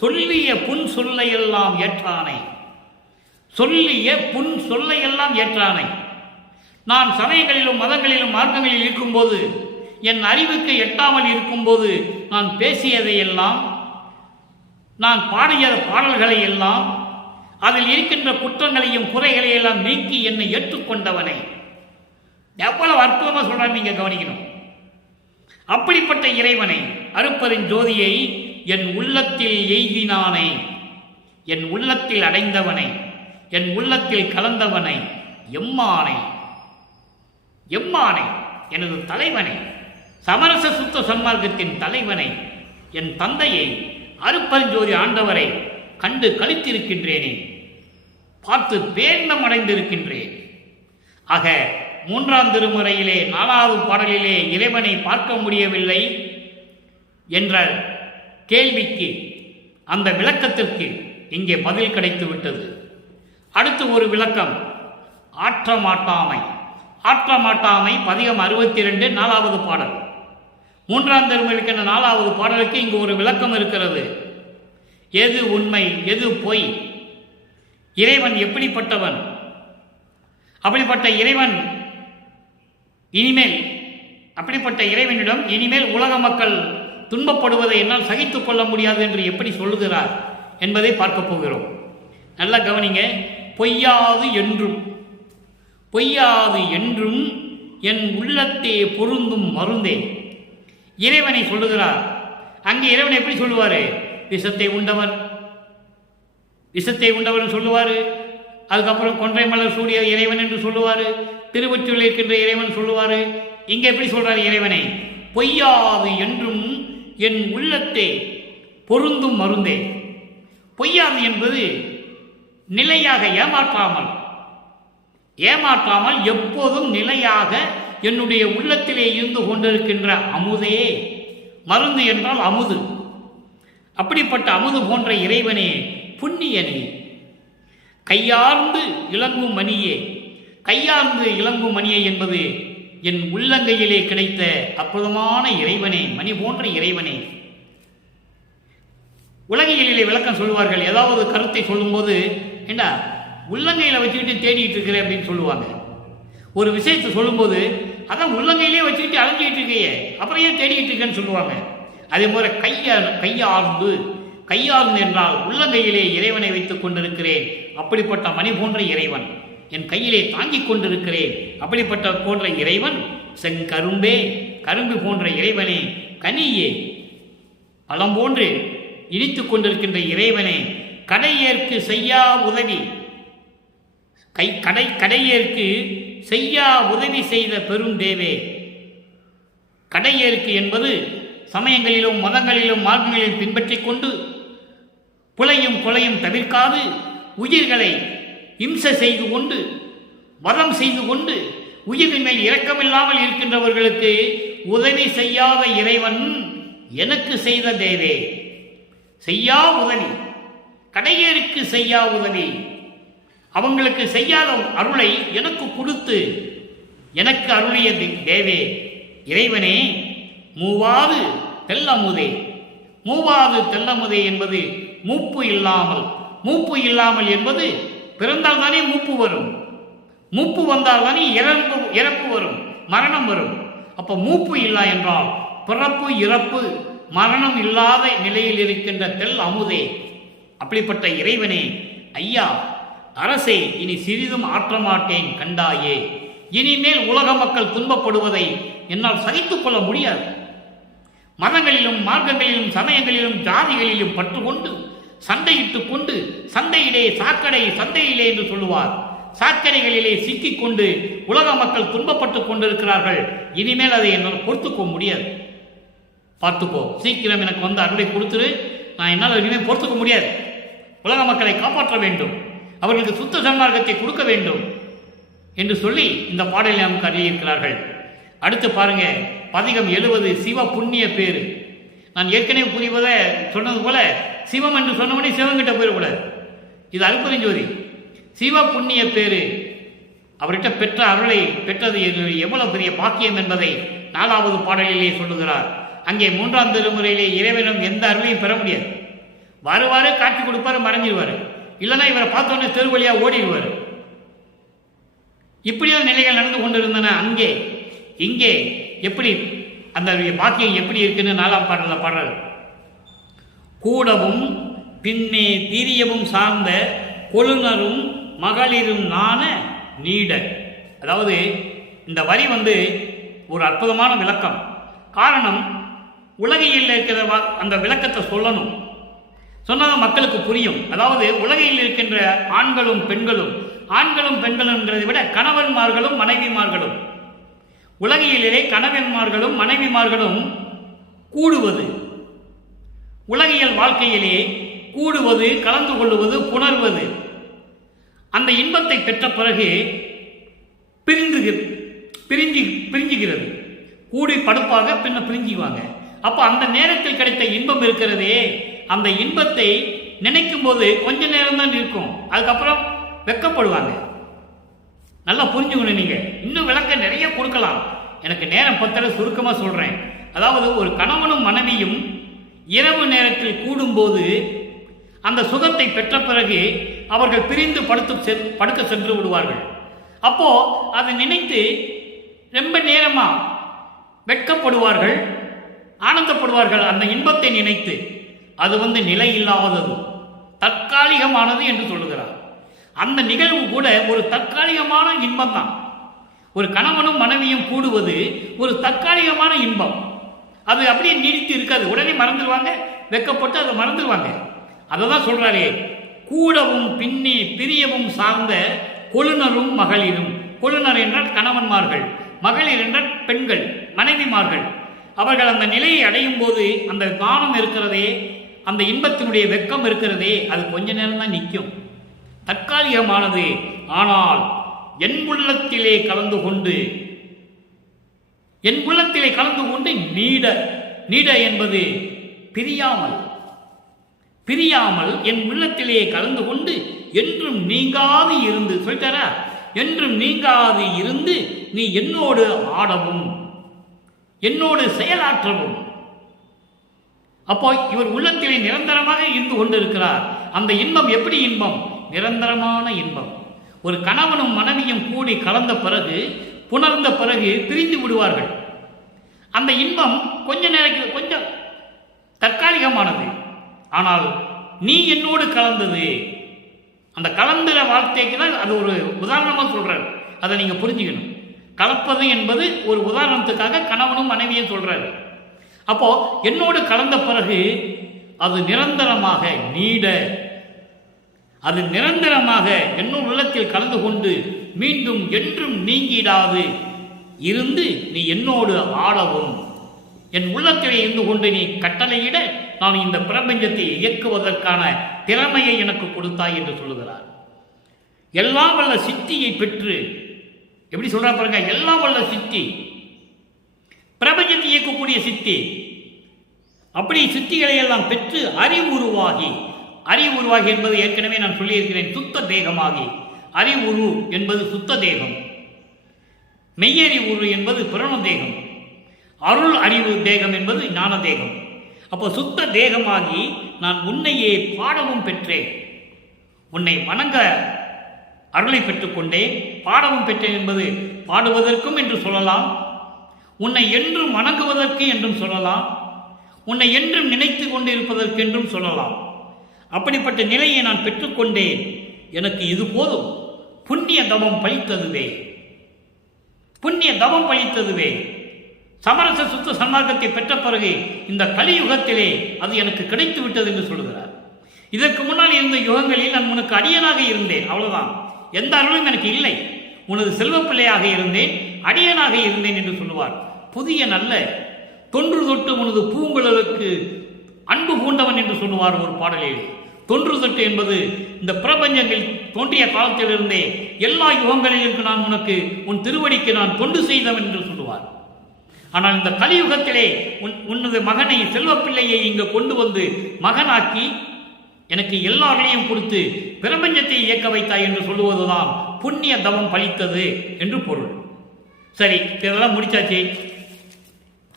சொல்லிய புன் சொல்லையெல்லாம் ஏற்றானை, சொல்லிய புன் சொல்லையெல்லாம் ஏற்றானை. நான் சமயங்களிலும் மதங்களிலும் மார்க்கங்களில் இருக்கும்போது, என் அறிவுக்கு எட்டாமல் இருக்கும்போது நான் பேசியதையெல்லாம், நான் பாடிய பாடல்களை எல்லாம், அதில் இருக்கின்ற குற்றங்களையும் குறைகளையெல்லாம் நீக்கி என்னை ஏற்றுக்கொண்டவனை. எவ்வளவு அற்புதமாக சொல்றான்னு நீங்க கவனிக்கணும். அப்படிப்பட்ட இறைவனை, அருட்பெருஞ் ஜோதியை என் உள்ளத்தில் எய்தினானை, என் உள்ளத்தில் அடைந்தவனை, என் உள்ளத்தில் கலந்தவனை, எம்மானை, எம்மானை, எனது தலைவனை, சமரச சுத்த சன்மார்க்கத்தின் தலைவனை, என் தந்தையை, அருட்பெருஞ்சோதி ஆண்டவரை கண்டு கழித்திருக்கின்றேனே, பார்த்து பேரினம் அடைந்திருக்கின்றேன். ஆக 3ஆம் திருமுறையிலே 4வது பாடலிலே இறைவனை பார்க்க முடியவில்லை என்ற கேள்விக்கு, அந்த விளக்கத்திற்கு இங்கே பதில் கிடைத்து விட்டது. அடுத்து ஒரு விளக்கம், ஆற்றமாட்டாமை. ஆற்றமாட்டாமை பதிகம் 62 4வது பாடல். 3ஆம் திருமுறைக்கு 4வது பாடலுக்கு இங்கு ஒரு விளக்கம் இருக்கிறது. எது உண்மை, எது பொய், இறைவன் எப்படிப்பட்டவன், அப்படிப்பட்ட இறைவன் இனிமேல், அப்படிப்பட்ட இறைவனிடம் இனிமேல் உலக மக்கள் துன்பப்படுவதை என்னால் சகித்துக் கொள்ள முடியாது என்று எப்படி சொல்லுகிறார் என்பதை பார்க்க போகிறோம். நல்லா கவனிங்க. பொய்யாது என்றும், பொய்யாது என்றும் என் உள்ளத்தே பொருந்தும் மருந்தே. இறைவனை சொல்லுகிறார். அங்கே இறைவனை எப்படி சொல்லுவார்? விஷத்தை உண்டவர், விஷத்தை உண்டவர் சொல்லுவார். அதுக்கப்புறம் கொன்றை மலர் சூடிய இறைவன் என்று சொல்லுவார். திருவொற்றியூரில் இருக்கின்ற இறைவன் சொல்லுவார். இங்கே எப்படி சொல்றார் இறைவனை? பொய்யாது என்றும் என் உள்ளத்தே பொருந்தும் மருந்தே. பொய்யாது என்பது நிலையாக ஏமாற்றாமல், ஏமாற்றாமல் எப்போதும் நிலையாக என்னுடைய உள்ளத்திலே இருந்து கொண்டிருக்கின்ற அமுதே. மருந்து என்றால் அமுது. அப்படிப்பட்ட அமுது போன்ற இறைவனே, புண்ணியனே, கையார்ந்து இளங்கும் மணியே. கையார்ந்து இளங்கும் மணியே என்பது என் உள்ளங்கையிலே கிடைத்த அற்புதமான இறைவனே, மணி போன்ற இறைவனே. உலகியலிலே விளக்கம் சொல்லுவார்கள். ஏதாவது கருத்தை சொல்லும்போது, ஏண்டா உள்ளங்கையில் வச்சுக்கிட்டு தேடிட்டு இருக்கிறேன் அப்படின்னு சொல்லுவாங்க. ஒரு விஷயத்தை சொல்லும்போது, அதான் உள்ளங்கையிலே வச்சுக்கிட்டு அலைஞ்சிக்கிட்டு இருக்கையே, அப்புறம் ஏன் தேடிக்கிட்டு இருக்கேன்னு சொல்லுவாங்க. அதே போல கையார்ந்து, கையார்ந்து என்றால் உள்ளங்கையிலே இறைவனை வைத்துக் கொண்டிருக்கிறேன், அப்படிப்பட்ட மணி போன்ற இறைவன் என் கையிலே தாங்கிக் கொண்டிருக்கிறேன், அப்படிப்பட்ட போன்ற இறைவன். செங்கரும்பே, கரும்பு போன்ற இறைவனே, கனியே, பழம் போன்று இனித்துக் கொண்டிருக்கின்ற இறைவனே, கடையேற்கு செய்யா உதவி, கடையேற்கு செய்யா உதவி செய்த பெருந்தேவே. கடையேற்கு என்பது சமயங்களிலும் மதங்களிலும் மார்க்கங்களிலும் பின்பற்றிக் கொண்டு புலையும் கொலையும் தவிர்க்காது உயிர்களை இம்சை செய்து கொண்டு, வதம் செய்து கொண்டு, உயிரின் மேல் இரக்கமில்லாமல் இருக்கின்றவர்களுக்கு உதவி செய்யாத இறைவன் எனக்கு செய்த தேவே. செய்யா உதவி, கடையேற்கு செய்யா உதவி, அவங்களுக்கு செய்யாத அருளை எனக்கு கொடுத்து எனக்கு அருளிய தேவே, இறைவனே. மூவாது தெல்லமுதே. மூவாது தெல்லமுதே என்பது மூப்பு இல்லாமல். மூப்பு இல்லாமல் என்பது பிறந்தால் தானே மூப்பு வரும், மூப்பு வந்தால் தானே இறப்பு வரும், மரணம் வரும். அப்ப மூப்பு இல்லா என்றால் பிறப்பு இறப்பு மரணம் இல்லாத நிலையில் இருக்கின்ற தெல் அமுதே. அப்படிப்பட்ட இறைவனே, ஐயா அரசே, இனி சிறிதும் ஆற்றமாட்டேன் கண்டாயே. இனிமேல் உலக மக்கள் துன்பப்படுவதை என்னால் சகித்துக் கொள்ள முடியாது. மதங்களிலும் மார்க்கங்களிலும் சமயங்களிலும் ஜாதிகளிலும் பற்றுக்கொண்டு சண்டையிட்டுக் கொண்டு, சண்டையிலே சாக்கடை சண்டையிலே என்று சொல்லுவார், சாக்கடைகளிலே சிக்கிக்கொண்டு உலக மக்கள் துன்பப்பட்டுக் கொண்டிருக்கிறார்கள். இனிமேல் அதை என்னால் பொறுத்துக்க முடியாது. பார்த்துக்கோ, சீக்கிரம் எனக்கு வந்து அருளை கொடுத்துரு. நான் என்னால் இனிமேல் பொறுத்துக்க முடியாது. உலக மக்களை காப்பாற்ற வேண்டும், அவர்களுக்கு சுத்த சன்மார்க்கத்தை கொடுக்க வேண்டும். என்று சொல்லி இந்த பாடலை நமக்கு அறிவிக்கிறார்கள். அடுத்து பாருங்க, பதிகம் 70 சிவ புண்ணிய பேரு. நான் ஏற்கனவே புரிவதை சொன்னது போல சிவம் என்று சொன்னபடி சிவங்கிட்ட போயிடக்கூடாது. இது அருப்பெருஞ்சோதி. சிவ புண்ணிய பேரு, அவர்கிட்ட பெற்ற அருளை பெற்றது எவ்வளவு பெரிய பாக்கியம் என்பதை 4வது பாடலிலே சொல்லுகிறார். அங்கே 3ஆம் திருமுறையிலே இறைவனும் எந்த அருளையும் பெற முடியாது. வருவாரு, காட்சி கொடுப்பாரு, மறைஞ்சிருவாரு. இல்லைன்னா இவரை பார்த்தோன்னே தெரு வழியா ஓடிடுவார். இப்படியான நிலைகள் நடந்து கொண்டிருந்தன. அங்கே இங்கே எப்படி அந்த பாக்கியம் எப்படி இருக்குன்னு 4ஆம் பாடலில் பாடுறாரு. கூடவும் பின்னே தீரியவும் சார்ந்த கொழுநரும் மகளிரும் நாண நீட. அதாவது இந்த வரி ஒரு அற்புதமான விளக்கம். காரணம், உலகையில் இருக்கிற அந்த விளக்கத்தை சொல்லணும், சொன்னதான் மக்களுக்கு புரியும். அதாவது உலகையில் இருக்கின்ற ஆண்களும் பெண்களும், ஆண்களும் பெண்களும்ன்றதை விட கணவன்மார்களும் மனைவிமார்களும், உலகிலே கணவன்மார்களும் மனைவிமார்களும் கூடுவது, உலகியல் வாழ்க்கையிலே கூடுவது, கலந்து கொள்வது, புணர்வது, அந்த இன்பத்தை பெற்ற பிறகு பிரிஞ்சுகிறது. கூடி படுப்பாக பின்ன பிரிஞ்சுக்குவாங்க. அப்போ அந்த நேரத்தில் கிடைத்த இன்பம் இருக்கிறதே, அந்த இன்பத்தை நினைக்கும் போது கொஞ்ச நேரம் தான் இருக்கும், அதுக்கப்புறம் வெக்கப்படுவாங்க. நல்லா புரிஞ்சுக்கணும். நீங்க இன்னும் விளக்க நிறைய கொடுக்கலாம், எனக்கு நேரம் பத்தல, சுருக்கமாக சொல்றேன். அதாவது ஒரு கணவனும் மனைவியும் இரவு நேரத்தில் கூடும்போது அந்த சுகத்தை பெற்ற பிறகு அவர்கள் பிரிந்து படுக்க சென்று விடுவார்கள். அப்போ அதை நினைத்து ரொம்ப நேரமா வெட்கப்படுவார்கள், ஆனந்தப்படுவார்கள். அந்த இன்பத்தை நினைத்து அது நிலை இல்லாதது, தற்காலிகமானது என்று சொல்லுகிறார். அந்த நிகழ்வு கூட ஒரு தற்காலிகமான இன்பம் தான். ஒரு கணவனும் மனைவியும் கூடுவது ஒரு தற்காலிகமான இன்பம். அது அப்படியே நீடித்து இருக்காது, உடனே மறந்துடுவாங்க, வெக்கப்பட்டு அதை மறந்துடுவாங்க. அதை தான் சொல்றாரே, கூடவும் பின்னே பிரியவும் சார்ந்த கொழுநரும் மகளிரும். கொழுநர் என்றால் கணவன்மார்கள், மகளிர் என்றால் பெண்கள், மனைவிமார்கள். அவர்கள் அந்த நிலையை அடையும் போது அந்த கானம் இருக்கிறதே, அந்த இன்பத்தினுடைய வெக்கம் இருக்கிறதே, அது கொஞ்ச நேரம் தான் நிற்கும், தற்காலிகமானது. ஆனால் என் உள்ளத்திலே கலந்து கொண்டு நீட. நீட என்பது பிரியாமல் என் உள்ளத்திலே கலந்து கொண்டு என்றும் நீங்காது இருந்து, சொல்லிட்டாரா, என்றும் நீங்காது இருந்து நீ என்னோடு ஆடவும் என்னோடு செயலாற்றவும். அப்போ இவர் உள்ளத்திலே நிரந்தரமாக இருந்து கொண்டிருக்கிறார். அந்த இன்பம் எப்படி இன்பம்? நிரந்தரமான இன்பம். ஒரு கணவனும் மனைவியும் கூடி கலந்த பிறகு, புணர்ந்த பிறகு பிரிந்து விடுவார்கள். அந்த இன்பம் கொஞ்ச நேரத்தில் கொஞ்சம் தற்காலிகமானது. ஆனால் நீ என்னோடு கலந்தது, அந்த கலந்துற வார்த்தைக்கு தான் அது ஒரு உதாரணமாக சொல்றாரு. அதை நீங்க புரிஞ்சுக்கணும். கலப்பது என்பது ஒரு உதாரணத்துக்காக கணவனும் மனைவியும் சொல்றாரு. அப்போ என்னோடு கலந்த பிறகு அது நிரந்தரமாக நீட, அது நிரந்தரமாக என்னும் உள்ளத்தில் கலந்து கொண்டு மீண்டும் என்றும் நீங்கிடாது இருந்து நீ என்னோடு ஆடவும், என் உள்ளத்திலே இருந்து கொண்டு நீ கட்டளையிட நான் இந்த பிரபஞ்சத்தை இயக்குவதற்கான திறமையை எனக்கு கொடுத்தாய் என்று சொல்லுகிறார். எல்லாம் வல்ல சித்தியை பெற்று, எப்படி சொல்றா பாருங்க, எல்லாம் வல்ல சித்தி, பிரபஞ்சத்தை இயக்கக்கூடிய சித்தி. அப்படி சித்திகளை எல்லாம் பெற்று அறிவுருவாகி என்பது ஏற்கனவே நான் சொல்லியிருக்கிறேன், சுத்த தேகமாகி. அறிவுரு என்பது சுத்த தேகம், மெய்யறிவுரு என்பது பிரண தேகம், அருள் அறிவு தேகம் என்பது ஞான தேகம். அப்போ சுத்த தேகமாகி நான் உன்னையே பாடவும் பெற்றேன், உன்னை வணங்க அருளை பெற்றுக்கொண்டேன், பாடவும் பெற்றேன் என்பது பாடுவதற்கும் என்று சொல்லலாம், உன்னை என்றும் வணங்குவதற்கு என்றும் சொல்லலாம், உன்னை என்றும் நினைத்து கொண்டு இருப்பதற்கு என்றும் சொல்லலாம். அப்படிப்பட்ட நிலையை நான் பெற்றுக்கொண்டேன், எனக்கு இது போதும், புண்ணிய தவம் பழித்ததுவே, புண்ணிய தவம் பழித்ததுவே. சமரச சுத்த சன்மார்க்கத்தை பெற்ற பிறகு இந்த கலியுகத்திலே அது எனக்கு கிடைத்து விட்டது என்று சொல்லுகிறார். இதற்கு முன்னால் இருந்த யுகங்களில் நான் உனக்கு அடியனாக இருந்தேன், அவ்வளவுதான், எந்த அருளும் எனக்கு இல்லை, உனது செல்வ பிள்ளையாக இருந்தேன், அடியனாக இருந்தேன் என்று சொல்லுவார். புதிய நல்ல தொன்று தொட்டு உனது பூங்குழலுக்கு அன்பு பூண்டவன் என்று சொல்லுவார் ஒரு பாடலில். தொன்று தொட்டு என்பது இந்த பிரபஞ்சங்கள் தோன்றிய காலத்திலிருந்தே எல்லா யுகங்களிலும் நான் உனக்கு உன் திருவடிக்கு நான் தொண்டு செய்தவன் என்று சொல்லுவார். ஆனால் இந்த கலியுகத்திலே உனது மகனை செல்வப்பிள்ளையை இங்கு கொண்டு வந்து மகனாக்கி எனக்கு எல்லாரையும் கொடுத்து பிரபஞ்சத்தை இயக்க வைத்தாய் என்று சொல்லுவதுதான் புண்ணிய தவம் பலித்தது என்று பொருள். சரி, இதெல்லாம் முடிச்சாச்சு.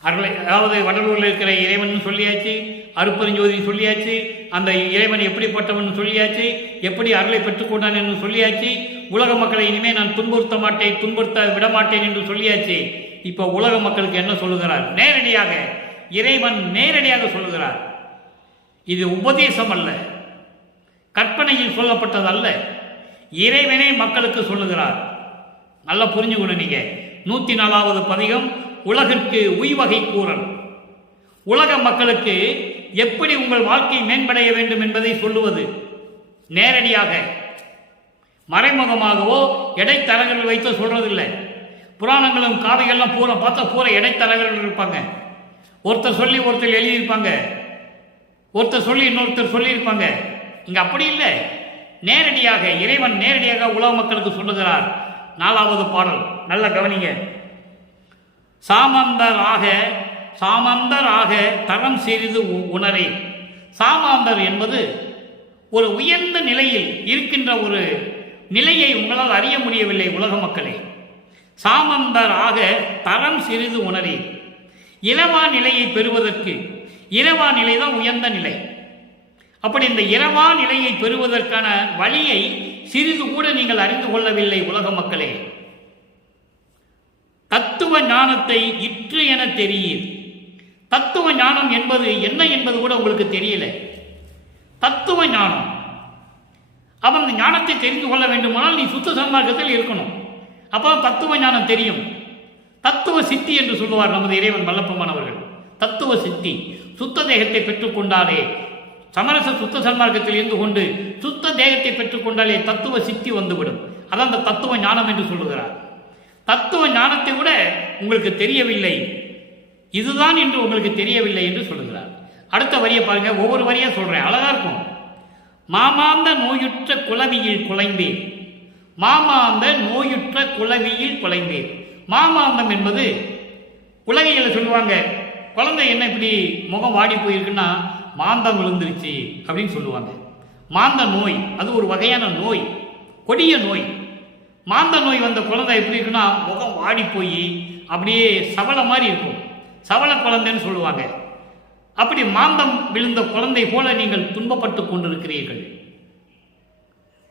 அதாவது வடலூரில் இருக்கிற இறைவன் சொல்லியாச்சு, அருப்பெருஞ்சோதி சொல்லியாச்சு, அந்த இறைவன் எப்படிப்பட்டவன் சொல்லியாச்சு, எப்படி அருளை பெற்றுக்கொண்டான் என்று சொல்லியாச்சு, உலக மக்களை இனிமேல் நான் துன்புறுத்த மாட்டேன், துன்புறுத்த விடமாட்டேன் என்று சொல்லியாச்சு. இப்போ உலக மக்களுக்கு என்ன சொல்லுகிறார்? நேரடியாக இறைவன் நேரடியாக சொல்லுகிறார். இது உபதேசம் அல்ல, கற்பனையில் சொல்லப்பட்டது அல்ல, இறைவனே மக்களுக்கு சொல்லுகிறார். நல்லா புரிஞ்சுக்கணும். நீங்க 104வது பதிகம் உலகிற்கு உய்வகை கூறல். உலக மக்களுக்கு எப்படி உங்கள் வாழ்க்கை மேம்படைய வேண்டும் என்பதை சொல்லுவது. நேரடியாக மறைமுகமாகவோ இடைத்தரகர்கள் வைத்து சொல்றதில்லை. புராணங்களும் காவிகள்லாம் பூரா பார்த்தா பூரா இடைத்தரகர்கள் இருப்பாங்க. ஒருத்தர் சொல்லி ஒருத்தர் எழுதியிருப்பாங்க, ஒருத்தர் சொல்லி இன்னொருத்தர் சொல்லியிருப்பாங்க. இங்க அப்படி இல்லை, நேரடியாக இறைவன் நேரடியாக உலக மக்களுக்கு சொல்லுகிறார். 4வது பாடல் நல்ல கவனிங்க. சாமந்தராக தரம் சிறிது உணரே. சாமாந்தர் என்பது ஒரு உயர்ந்த நிலையில் இருக்கின்ற ஒரு நிலையை உங்களால் அறிய முடியவில்லை உலக மக்களே. சாமந்தராக தரம் சிறிது உணரே. இரவா நிலையை பெறுவதற்கு, இரவா நிலை தான் உயர்ந்த நிலை. அப்படி இந்த இரவா நிலையை பெறுவதற்கான வழியை சிறிது கூட நீங்கள் அறிந்து கொள்ளவில்லை உலக மக்களே. தத்துவ ஞானத்தை இற்று என தெரியுது. தத்துவ ஞானம் என்பது என்ன என்பது கூட உங்களுக்கு தெரியல. தத்துவ ஞானம், அவன் ஞானத்தை தெரிந்து கொள்ள வேண்டுமானால் நீ சுத்த சன்மார்க்கத்தில் இருக்கணும். அப்போ தத்துவ ஞானம் தெரியும். தத்துவ சித்தி என்று சொல்லுவார் நமது இறைவன் மல்லப்பெருமான் அவர்கள். தத்துவ சித்தி, சுத்த தேகத்தை பெற்றுக்கொண்டாலே, சமரச சுத்த சன்மார்க்கத்தில் இருந்து கொண்டு சுத்த தேகத்தை பெற்றுக்கொண்டாலே தத்துவ சித்தி வந்துவிடும். அதான் அந்த தத்துவ ஞானம் என்று சொல்லுகிறார். தத்துவ ஞானத்தை விட உங்களுக்கு தெரியவில்லை, இதுதான் என்று உங்களுக்கு தெரியவில்லை என்று சொல்லுகிறார். அடுத்த வரியை பாருங்க, ஒவ்வொரு வரியா சொல்றேன், அழகா இருக்கும். மாமாந்த நோயுற்ற குளவியில் குலைந்தேன். மாமாந்த நோயுற்ற குளவியில் குலைந்தேன். மாமாந்தம் என்பது உலகையில் சொல்லுவாங்க, குழந்தை என்ன இப்படி முகம் வாடி போயிருக்குன்னா மாந்தம் விழுந்துருச்சு அப்படின்னு சொல்லுவாங்க. மாந்த நோய் அது ஒரு வகையான நோய், கொடிய நோய். மாந்த நோய் வந்த குழந்தை எப்படி இருக்குன்னா முகம் வாடி போய் அப்படியே சவள மாதிரி இருக்கும், சவள குழந்தைன்னு சொல்லுவாங்க. அப்படி மாந்தம் விழுந்த குழந்தை போல நீங்கள் துன்பப்பட்டு கொண்டிருக்கிறீர்கள்.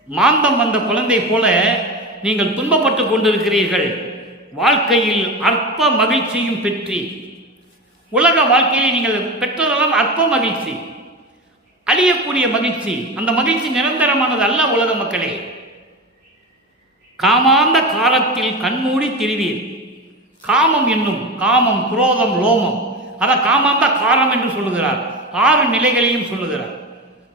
மாந்தம் வந்த குழந்தை போல நீங்கள் துன்பப்பட்டு கொண்டிருக்கிறீர்கள். வாழ்க்கையில் அற்ப மகிழ்ச்சியும் பெற்றி, உலக வாழ்க்கையை நீங்கள் பெற்றதெல்லாம் அற்ப மகிழ்ச்சி, அழியக்கூடிய மகிழ்ச்சி. அந்த மகிழ்ச்சி நிரந்தரமானது அல்ல உலக மக்களே. காமாந்த காலத்தில் கண்மூடி திரிவீர். காமம் என்னும், காமம், குரோதம், லோமம், அதை காமாந்த காரம் என்று சொல்லுகிறார். 6 நிலைகளையும் சொல்லுகிறார்.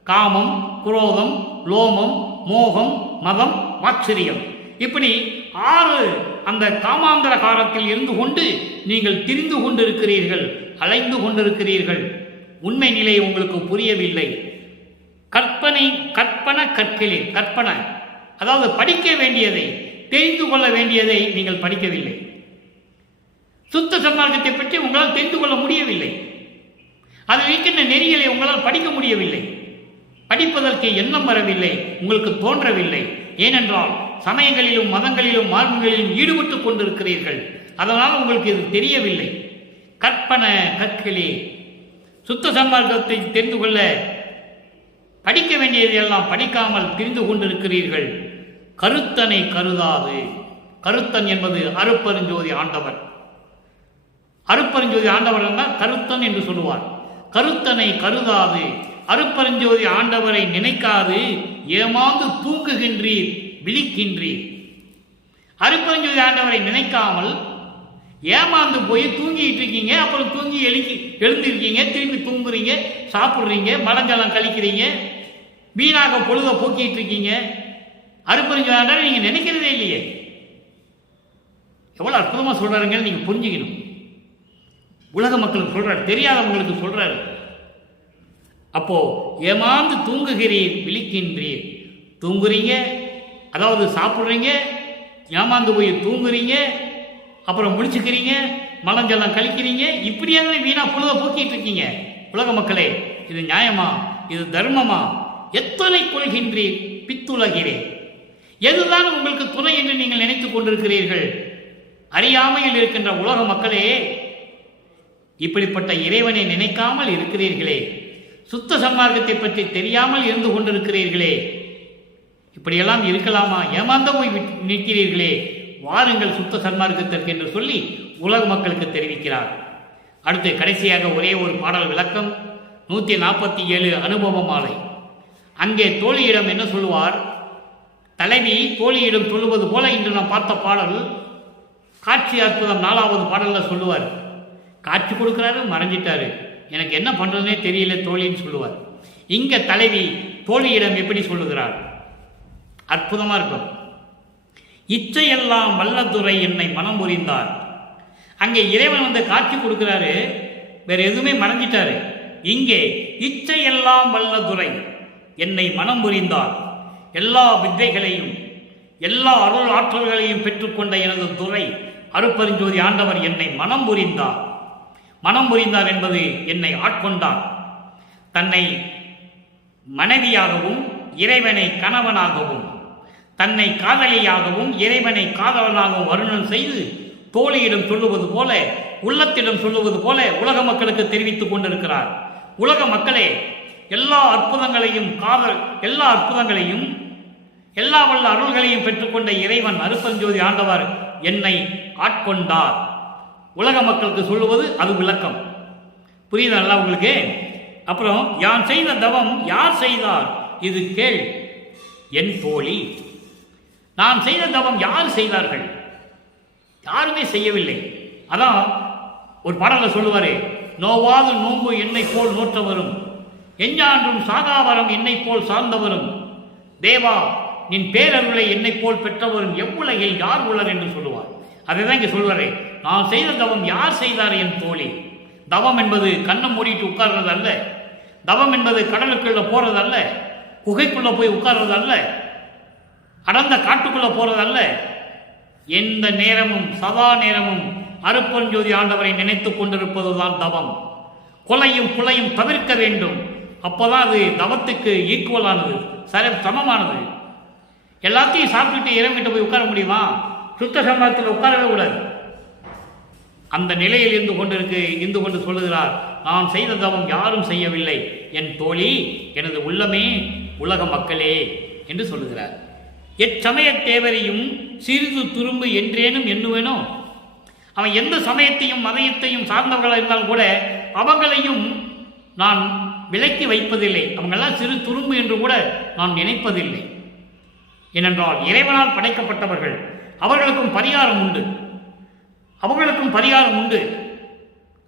காமம், குரோதம், லோமம், மோகம், மதம், மாச்சரியம், இப்படி 6 அந்த காமாந்தர காலத்தில் இருந்து கொண்டு நீங்கள் திரிந்து கொண்டிருக்கிறீர்கள், அலைந்து கொண்டிருக்கிறீர்கள். உண்மை நிலை உங்களுக்கு புரியவில்லை. கற்பனை கற்களில் கற்பனை, அதாவது படிக்க வேண்டியதை, தெரிந்து கொள்ள வேண்டியதை நீங்கள் படிக்கவில்லை. சுத்த சன்மார்க்கத்தை பற்றி உங்களால் தெரிந்து கொள்ள முடியவில்லை. அதில் இருக்கின்ற நெறிகளை உங்களால் படிக்க முடியவில்லை. படிப்பதற்கு எண்ணம் வரவில்லை, உங்களுக்கு தோன்றவில்லை. ஏனென்றால் சமயங்களிலும் மதங்களிலும் மார்க்கங்களிலும் ஈடுபட்டு கொண்டிருக்கிறீர்கள். அதனால் உங்களுக்கு இது தெரியவில்லை. கற்பனை கற்களே, சுத்த சன்மார்க்கத்தை தெரிந்து கொள்ள படிக்க வேண்டியதையெல்லாம் படிக்காமல் தெரிந்து கொண்டிருக்கிறீர்கள். கருத்தனை கருதாது. கருத்தன் என்பது அருப்பெருஞ்சோதி ஆண்டவர். அருப்பெருஞ்சோதி ஆண்டவர் என்றால் கருத்தன் என்று சொல்லுவார். கருத்தனை கருதாது, அருப்பெருஞ்சோதி ஆண்டவரை நினைக்காது ஏமாந்து தூங்குகின்றீர், விழிக்கின்றீர். அருப்பெருஞ்சோதி ஆண்டவரை நினைக்காமல் ஏமாந்து போய் தூங்கிட்டு இருக்கீங்க. அப்புறம் தூங்கி எழுந்திருக்கீங்க, திரும்பி தூங்குறீங்க, சாப்பிட்றீங்க, மலஞ்சலம் கழிக்கிறீங்க, வீணாக பொழுத போக்கிட்டு இருக்கீங்க. அருப்பெருஞ்சோதி ஆண்டவரை நீங்க நினைக்கிறதே இல்லையே. எவ்வளவு அற்புதமா சொல்றாருங்க, நீங்க புரிஞ்சுக்கணும். உலக மக்களுக்கு சொல்றாரு, தெரியாதவங்களுக்கு சொல்றாரு. அப்போ ஏமாந்து தூங்குகிறீர், விழிக்கின்றீர். தூங்குறீங்க, அதாவது சாப்பிட்றீங்க, ஏமாந்து போய் தூங்குறீங்க, அப்புறம் முடிச்சுக்கிறீங்க, மலஞ்செல்லாம் கழிக்கிறீங்க, இப்படியாவது வீணா பொழுத போக்கிட்டு இருக்கீங்க. உலக மக்களே, இது நியாயமா? இது தர்மமா? எத்தனை கொள்கின்றீர் பித்துலகிறே? எதுதான் உங்களுக்கு துணை என்று நீங்கள் நினைத்துக் கொண்டிருக்கிறீர்கள்? அறியாமையில் இருக்கின்ற உலக மக்களே, இப்படிப்பட்ட இறைவனை நினைக்காமல் இருக்கிறீர்களே, சுத்த சன்மார்க்கத்தை பற்றி தெரியாமல் இருந்து கொண்டிருக்கிறீர்களே, இப்படியெல்லாம் இருக்கலாமா? ஏமாந்த போய் நிற்கிறீர்களே, வாருங்கள் சுத்த சன்மார்க்கத்திற்கு என்று சொல்லி உலக மக்களுக்கு தெரிவிக்கிறார். அடுத்து கடைசியாக ஒரே ஒரு பாடல் விளக்கம், 147 அனுபவ மாலை. அங்கே தோழியிடம் என்ன சொல்லுவார்? தலைவி தோழியிடம் சொல்லுவது போல இன்று நாம் பார்த்த பாடல் காட்சி அற்புதம் 4வது பாடலில் சொல்லுவார். காட்சி கொடுக்குறாரு, மறைஞ்சிட்டாரு, எனக்கு என்ன பண்ணுறதுனே தெரியல தோழின்னு சொல்லுவார். இங்கே தலைவி தோழியிடம் எப்படி சொல்லுகிறார்? அற்புதமாக இருக்கும். இச்சையெல்லாம் வல்லதுரை என்னை மனம் புரிந்தார். அங்கே இறைவன் வந்து காட்சி கொடுக்கிறாரு, வேற எதுவுமே மறைஞ்சிட்டாரு. இங்கே இச்சையெல்லாம் வல்லதுரை என்னை மனம் புரிந்தார். எல்லா வித்தைகளையும் எல்லா அருள் ஆற்றல்களையும் பெற்றுக்கொண்ட எனது துறை அருட்பெருஞ்சோதி ஆண்டவர் என்னை மனம் புரிந்தார். மனம் புரிந்தார் என்பது என்னை ஆட்கொண்டார். தன்னை மனைவியாகவும் இறைவனை கணவனாகவும், தன்னை காதலியாகவும் இறைவனை காதலனாகவும் வருணன் செய்து தோழியிடம் சொல்லுவது போல, உள்ளத்திடம் சொல்லுவது போல உலக மக்களுக்கு தெரிவித்துக் கொண்டிருக்கிறார். உலக மக்களே, எல்லா அற்புதங்களையும் எல்லா வல்ல அருள்களையும் பெற்றுக்கொண்ட இறைவன் அருட்பெருஞ்சோதி ஆண்டவர் என்னை ஆட்கொண்டார். உலக மக்களுக்கு சொல்லுவது அது விளக்கம். புரியுதா உங்களுக்கு? அப்புறம், யான் செய்த தவம் யார் செய்தார் இது கேள் என் தோழி. நான் செய்த தவம் யார் செய்தார்கள்? யாருமே செய்யவில்லை. அதான் ஒரு பாடல சொல்லுவாரு, நோவாது நோன்பு என்னை போல் நோற்றவரும், எஞ்ஞான்றும் சாகாவரம் என்னை போல் சார்ந்தவரும், தேவா நின் பேரருளை என்னை போல் பெற்றவரும் எவ்வுலகில் யார் உள்ளர் என்று சொல்லுவார். அதை தான் இங்கே சொல்வாரே, நான் செய்த தவம் யார் செய்தார் என் தோழி. தவம் என்பது கண்ணை மூடிட்டு உட்கார்றது அல்ல. தவம் என்பது கடலுக்குள்ள போறது அல்ல, குகைக்குள்ள போய் உட்கார்றது அல்ல, அடர்ந்த காட்டுக்குள்ள போறது அல்ல. எந்த நேரமும் சதா நேரமும் அருட்பெருஞ்சோதி ஆண்டவரை நினைத்துக் கொண்டிருப்பதுதான் தவம். கொலையும் புலையும் தவிர்க்க வேண்டும். அப்போதான் அது தவத்துக்கு ஈக்குவலானது, சமமானது. எல்லாத்தையும் சாப்பிட்டுட்டு இறைவன்கிட்ட போய் உட்கார முடியுமா? சுத்த சன்மார்க்கத்தில் உட்காரவே கூடாது. அந்த நிலையில் இருந்து கொண்டு சொல்லுகிறார், நான் செய்த தவம் யாரும் செய்யவில்லை என் தோழி, எனது உள்ளமே, உலக மக்களே என்று சொல்லுகிறார். எச்சமய தேவரையும் சிறிது துரும்பு என்றேனும் எண்ணுவேனோ. அவன் எந்த சமயத்தையும் மதயத்தையும் சார்ந்தவர்களாக இருந்தாலும் கூட அவங்களையும் நான் விலக்கி வைப்பதில்லை. அவங்களெல்லாம் சிறு துரும்பு என்று கூட நான் நினைப்பதில்லை. ஏனென்றால் இறைவனால் படைக்கப்பட்டவர்கள், அவர்களுக்கும் பரிகாரம் உண்டு.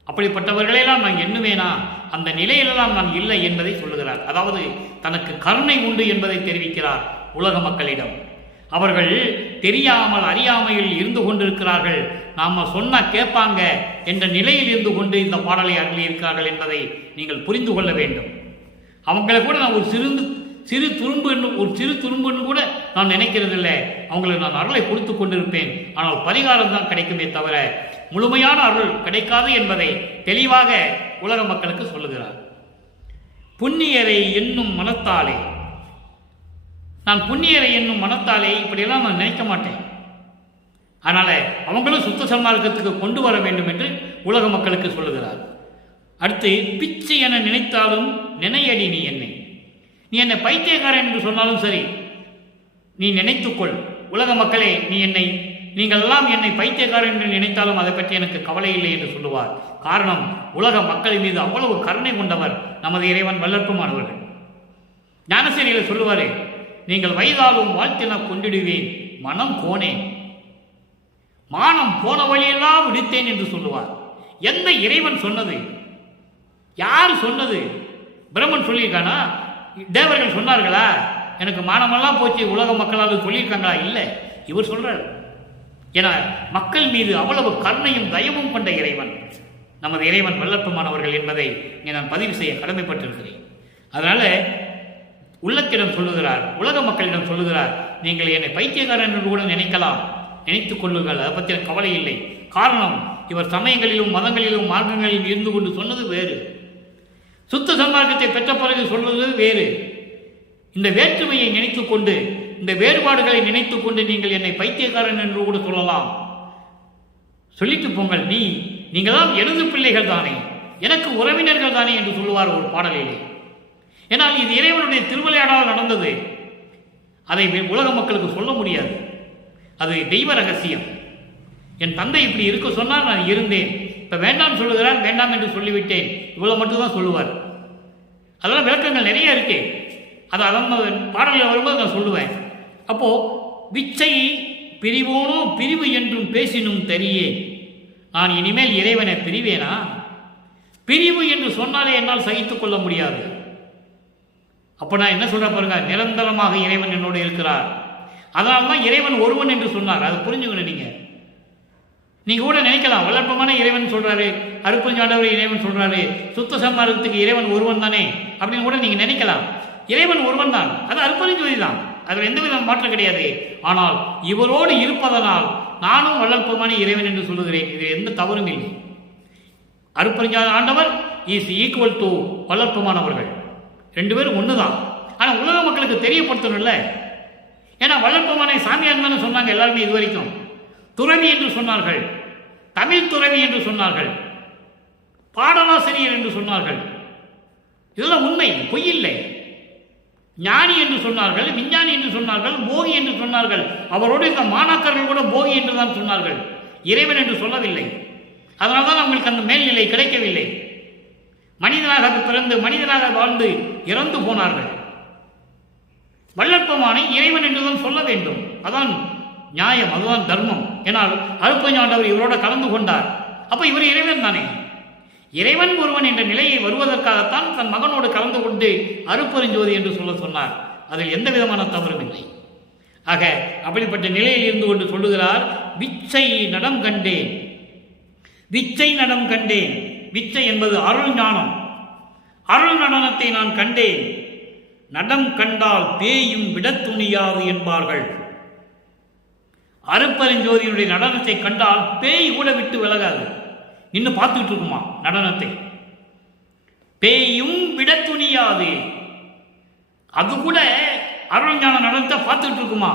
அப்படிப்பட்டவர்களெல்லாம் நான் எண்ணுவேனா? அந்த நிலையிலெல்லாம் நான் இல்லை என்பதை சொல்லுகிறார். அதாவது தனக்கு கருணை உண்டு என்பதை தெரிவிக்கிறார் உலக மக்களிடம். அவர்கள் தெரியாமல் அறியாமையில் இருந்து கொண்டிருக்கிறார்கள், நாம சொன்னா கேட்பாங்க என்ற நிலையில் இருந்து கொண்டு இந்த பாடலை அருளியிருக்கிறார்கள் என்பதை நீங்கள் புரிந்து கொள்ள வேண்டும். அவங்களை கூட நான் ஒரு சிறு துரும்புன்னு கூட நான் நினைக்கிறது இல்லை. அவங்களுக்கு நான் அருளை கொடுத்து கொண்டிருப்பேன். ஆனால் பரிகாரம் தான் கிடைக்குமே தவிர முழுமையான அருள் கிடைக்காது என்பதை தெளிவாக உலக மக்களுக்கு சொல்லுகிறார். புண்ணியரை என்னும் மனத்தாலே, நான் புண்ணியரை என்னும் மனத்தாலே இப்படியெல்லாம் நான் நினைக்க மாட்டேன். அதனால அவங்களும் சுத்த சன்மார்க்கத்துக்கு கொண்டு வர வேண்டும் என்று உலக மக்களுக்கு சொல்லுகிறார். அடுத்து, பிச்சை என நினைத்தாலும் நினையடி நீ என்னை பைத்தியக்காரன் என்று சொன்னாலும் சரி, நீ நினைத்துக்கொள். உலக மக்களே, நீங்கள் எல்லாம் என்னை பைத்தியக்காரன் என்று நினைத்தாலும் அதை பற்றி எனக்கு கவலை இல்லை என்று சொல்லுவார். காரணம், உலக மக்களின் மீது அவ்வளவு கருணை கொண்டவர் நமது இறைவன் வல்லற்புமானவர்கள். ஞானசேரியில் சொல்லுவாரே, நீங்கள் வயதாலும் வாழ்த்தின கொண்டிடுவேன் மனம் கோனேன், மானம் போன வழியெல்லாம் விடுத்தேன் என்று சொல்லுவார். எந்த இறைவன் சொன்னது? யார் சொன்னது? பிரம்மன் சொல்லியிருக்கானா? தேவர்கள் சொன்னார்களா? எனக்கு மானமெல்லாம் போச்சு உலக மக்களால் சொல்லியிருக்காங்களா? இல்லை, இவர் சொல்றார். என மக்கள் மீது அவ்வளவு கருணையும் தயவும் கொண்ட இறைவன் நமது இறைவன் வல்லற்புமானவர்கள் என்பதை நான் பதிவு செய்ய கடமைப்பட்டிருக்கிறேன். அதனால உள்ளத்திடம் சொல்லுகிறார், உலக மக்களிடம் சொல்லுகிறார், நீங்கள் என்னை பைத்தியக்காரன் என்று கூட நினைக்கலாம், நினைத்துக் கொள்ளுங்கள், அதை பற்றி கவலை இல்லை. காரணம், இவர் சமயங்களிலும் மதங்களிலும் மார்க்கங்களிலும் இருந்து கொண்டு சொன்னது வேறு, சுத்த சன்மார்க்கத்தை பெற்ற பிறகு சொல்வது வேறு. இந்த வேற்றுமையை நினைத்து கொண்டு, இந்த வேறுபாடுகளை நினைத்து கொண்டு நீங்கள் என்னை பைத்தியக்காரன் என்று கூட சொல்லலாம். சொல்லிட்டு போங்கள், நீங்கள் தான் எனது பிள்ளைகள் தானே, எனக்கு உறவினர்கள் தானே என்று சொல்லுவார் ஒரு பாடலிலே. ஏன்னால் இது இறைவனுடைய திருவிளையாடால் நடந்தது, அதை உலக மக்களுக்கு சொல்ல முடியாது, அது தெய்வ ரகசியம். என் தந்தை இப்படி இருக்க சொன்னால் நான் இருந்தேன், இப்போ வேண்டாம் சொல்லுகிறார், வேண்டாம் என்று சொல்லிவிட்டேன், இவ்வளோ மட்டும்தான் சொல்லுவார். அதெல்லாம் விளக்கங்கள் நிறைய இருக்கு, அதை அதன் பாடலில் வரும்போது நான் சொல்லுவேன். அப்போ விச்சை பிரிவோனோ பிரிவு என்றும் பேசினும் தெரியே, நான் இனிமேல் இறைவனை பிரிவேனா? பிரிவு என்று சொன்னாலே என்னால் சகித்துக் கொள்ள முடியாது. அப்போ நான் என்ன சொல்ற பாருங்க, நிரந்தரமாக இறைவன் என்னோடு இருக்கிறார், அதனால தான் இறைவன் ஒருவன் என்று சொன்னார். அதை புரிஞ்சுக்கணும். நீங்க கூட நினைக்கலாம், வளர்ப்பமான இறைவன் சொல்றாரு, அருட்பெருஞ்சாண்டவர் இறைவன் சொல்றாரு, சுத்த சன்மார்க்கத்துக்கு இறைவன் ஒருவன் தானே அப்படின்னு கூட நீங்க நினைக்கலாம். இறைவன் ஒருவன் தான், அது அருட்பெருஞ்சோதி தான், அதில் எந்தவித மாற்றம் கிடையாது. ஆனால் இவரோடு இருப்பதனால் நானும் வளர்ப்பமான இறைவன் என்று சொல்லுகிறேன், இது எந்த தவறும் இல்லை. அருட்பெருஞ்சாண்டவர் இஸ் ஈக்குவல் டு வளர்ப்பமானவர்கள், ரெண்டு பேரும் ஒன்று தான். ஆனால் உலக மக்களுக்கு தெரியப்படுத்தணும்ல. ஏன்னா வளர்ப்பமான சாமியார் தானே சொன்னாங்க எல்லாருமே இது வரைக்கும். துறவி என்று சொன்னார்கள், தமிழ் துறவி என்று சொன்னார்கள், பாடலாசிரியர் என்று சொன்னார்கள். இதெல்லாம் உண்மை, பொய் இல்லை. ஞானி என்று சொன்னார்கள், விஞ்ஞானி என்று சொன்னார்கள், போகி என்று சொன்னார்கள். அவரோடு இந்த மாணாக்கர்கள் கூட போகி என்று தான் சொன்னார்கள், இறைவன் என்று சொல்லவில்லை. அதனால்தான் அவங்களுக்கு அந்த மேல்நிலை கிடைக்கவில்லை. மனிதனாக பிறந்து மனிதனாக வாழ்ந்து இறந்து போனார்கள். வல்லற்பமானை இறைவன் என்றுதான் சொல்ல வேண்டும், அதான் நியாயம், அதுதான் தர்மம். ஏனால் அருட்பெருஞ்சாண்டவர் இவரோட கலந்து கொண்டார், அப்ப இவர் இறைவன் தானே. இறைவன் ஒருவன் என்ற நிலையை வருவதற்காகத்தான் தன் மகனோடு கலந்து கொண்டு அருட்பெருஞ்சோதி என்று சொன்னார். அதில் எந்த விதமான தவறும் இல்லை. ஆக அப்படிப்பட்ட நிலையில் இருந்து கொண்டு சொல்லுகிறார், விச்சை நடம் கண்டேன், விச்சை நடம் கண்டேன். விச்சை என்பது அருள் ஞானம், அருள் நடனத்தை நான் கண்டேன். நடம் கண்டால் பேயும் விட துணியாது என்பார்கள். அருட்பெருஞ்சோதியினுடைய நடனத்தை கண்டால் பேய் கூட விட்டு விலகாது, இன்னும் பார்த்துக்கிட்டு இருக்குமா நடனத்தை. பேயும் விட துணியாது, அது கூட அருள்ஞான நடனத்தை பார்த்துக்கிட்டு இருக்குமா.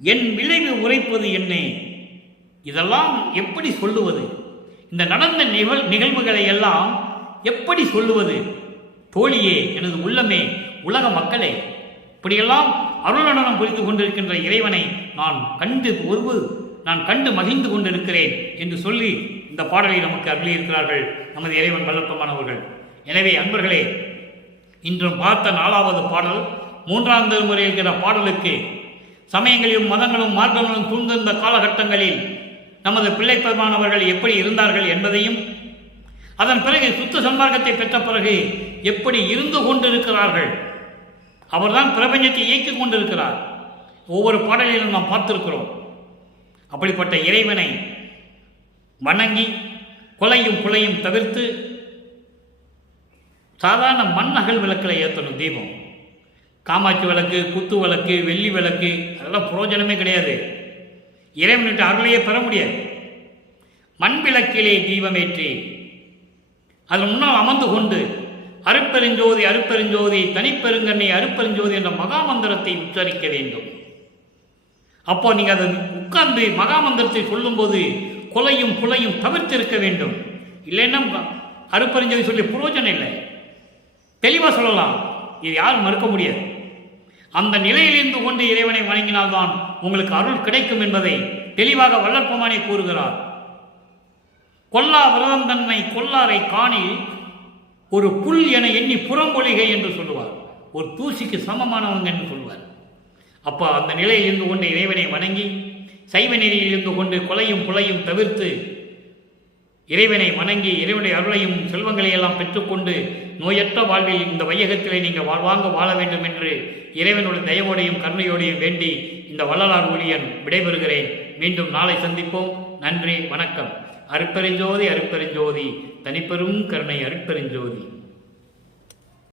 என் விளைவு உரைப்பது என்ன, இதெல்லாம் எப்படி சொல்லுவது? இந்த நடந்த நிகழ்வுகளை எல்லாம் எப்படி சொல்லுவது? தோழியே, எனது உள்ளமே, உலக மக்களே, இப்படியெல்லாம் அருள் நடனம் புரிந்து கொண்டிருக்கின்ற இறைவனை நான் கண்டு மகிழ்ந்து கொண்டிருக்கிறேன் என்று சொல்லி இந்த பாடலை நமக்கு அருளியிருக்கிறார்கள் நமது இறைவன் வல்லற்பமானவர்கள். எனவே அன்பர்களே, இன்றும் பார்த்த 4வது பாடல் 3ஆம் திருமுறை இருக்கிற பாடலுக்கு சமயங்களிலும் மதங்களும் மார்க்கங்களும் சூழ்ந்திருந்த காலகட்டங்களில் நமது பிள்ளைப்பெருமானவர்கள் எப்படி இருந்தார்கள் என்பதையும், அதன் பிறகு சுத்த சன்மார்க்கத்தை பெற்ற பிறகு எப்படி இருந்து கொண்டிருக்கிறார்கள், அவர்தான் பிரபஞ்சத்தை இயக்கிக் கொண்டிருக்கிறார், ஒவ்வொரு பாடலிலும் நாம் பார்த்திருக்கிறோம். அப்படிப்பட்ட இறைவனை வணங்கி கொலையும் புலையும் தவிர்த்து சாதாரண மண் அகல் விளக்கில் ஏற்றணும் தீபம். காமாட்சி விளக்கு, குத்து விளக்கு, வெள்ளி விளக்கு, அதெல்லாம் பிரயோஜனமே கிடையாது, இறைவனிட்டு அருளையே பெற முடியாது. மண் விளக்கிலே தீபமேற்றி அதன் முன்னால் அமர்ந்து கொண்டு அருட்பெருஞ்சோதி அருட்பெருஞ்சோதி தனிப்பெருங்கண்ணை அருட்பெருஞ்சோதி என்ற மகாமந்திரத்தை உச்சரிக்க வேண்டும். அப்போ நீங்க அதை உட்கார்ந்து மகாமந்திரத்தை சொல்லும்போது கொலையும் புலையும் தவிர்த்திருக்க வேண்டும். இல்லைன்னா அருட்பெருஞ்சோதி சொல்லி பிரயோஜனம் இல்லை, தெளிவாக சொல்லலாம், இது யாரும் மறுக்க முடியாது. அந்த நிலையில் இருந்து கொண்டு இறைவனை வணங்கினால்தான் உங்களுக்கு அருள் கிடைக்கும் என்பதை தெளிவாக வல்லற்பமானே கூறுகிறார். கொல்லா விரதம் தன்மை கொல்லாரை காணில் ஒரு புல் என எண்ணி புறம்பொழிகை என்று சொல்லுவார், ஒரு தூசிக்கு சமமானவங்க என்று சொல்வார். அப்போ அந்த நிலையில் இருந்து கொண்டு இறைவனை வணங்கி சைவ நெறியில் இருந்து கொண்டு கொலையும் புலையும் தவிர்த்து இறைவனை வணங்கி இறைவனுடைய அருளையும் செல்வங்களையெல்லாம் பெற்றுக்கொண்டு நோயற்ற வாழ்வில் இந்த வையகத்திலே நீங்கள் வாழ்வாங்க வாழ வேண்டும் என்று இறைவனுடைய தயவோடையும் கருணையோடையும் வேண்டி இந்த வள்ளலார் ஊழியன் விடைபெறுகிறேன். மீண்டும் நாளை சந்திப்போம். நன்றி, வணக்கம். அருட்பெருஞ்சோதி அருட்பெருஞ்சோதி தனிப்பெரும் கருணை அருட்பெருஞ்சோதி.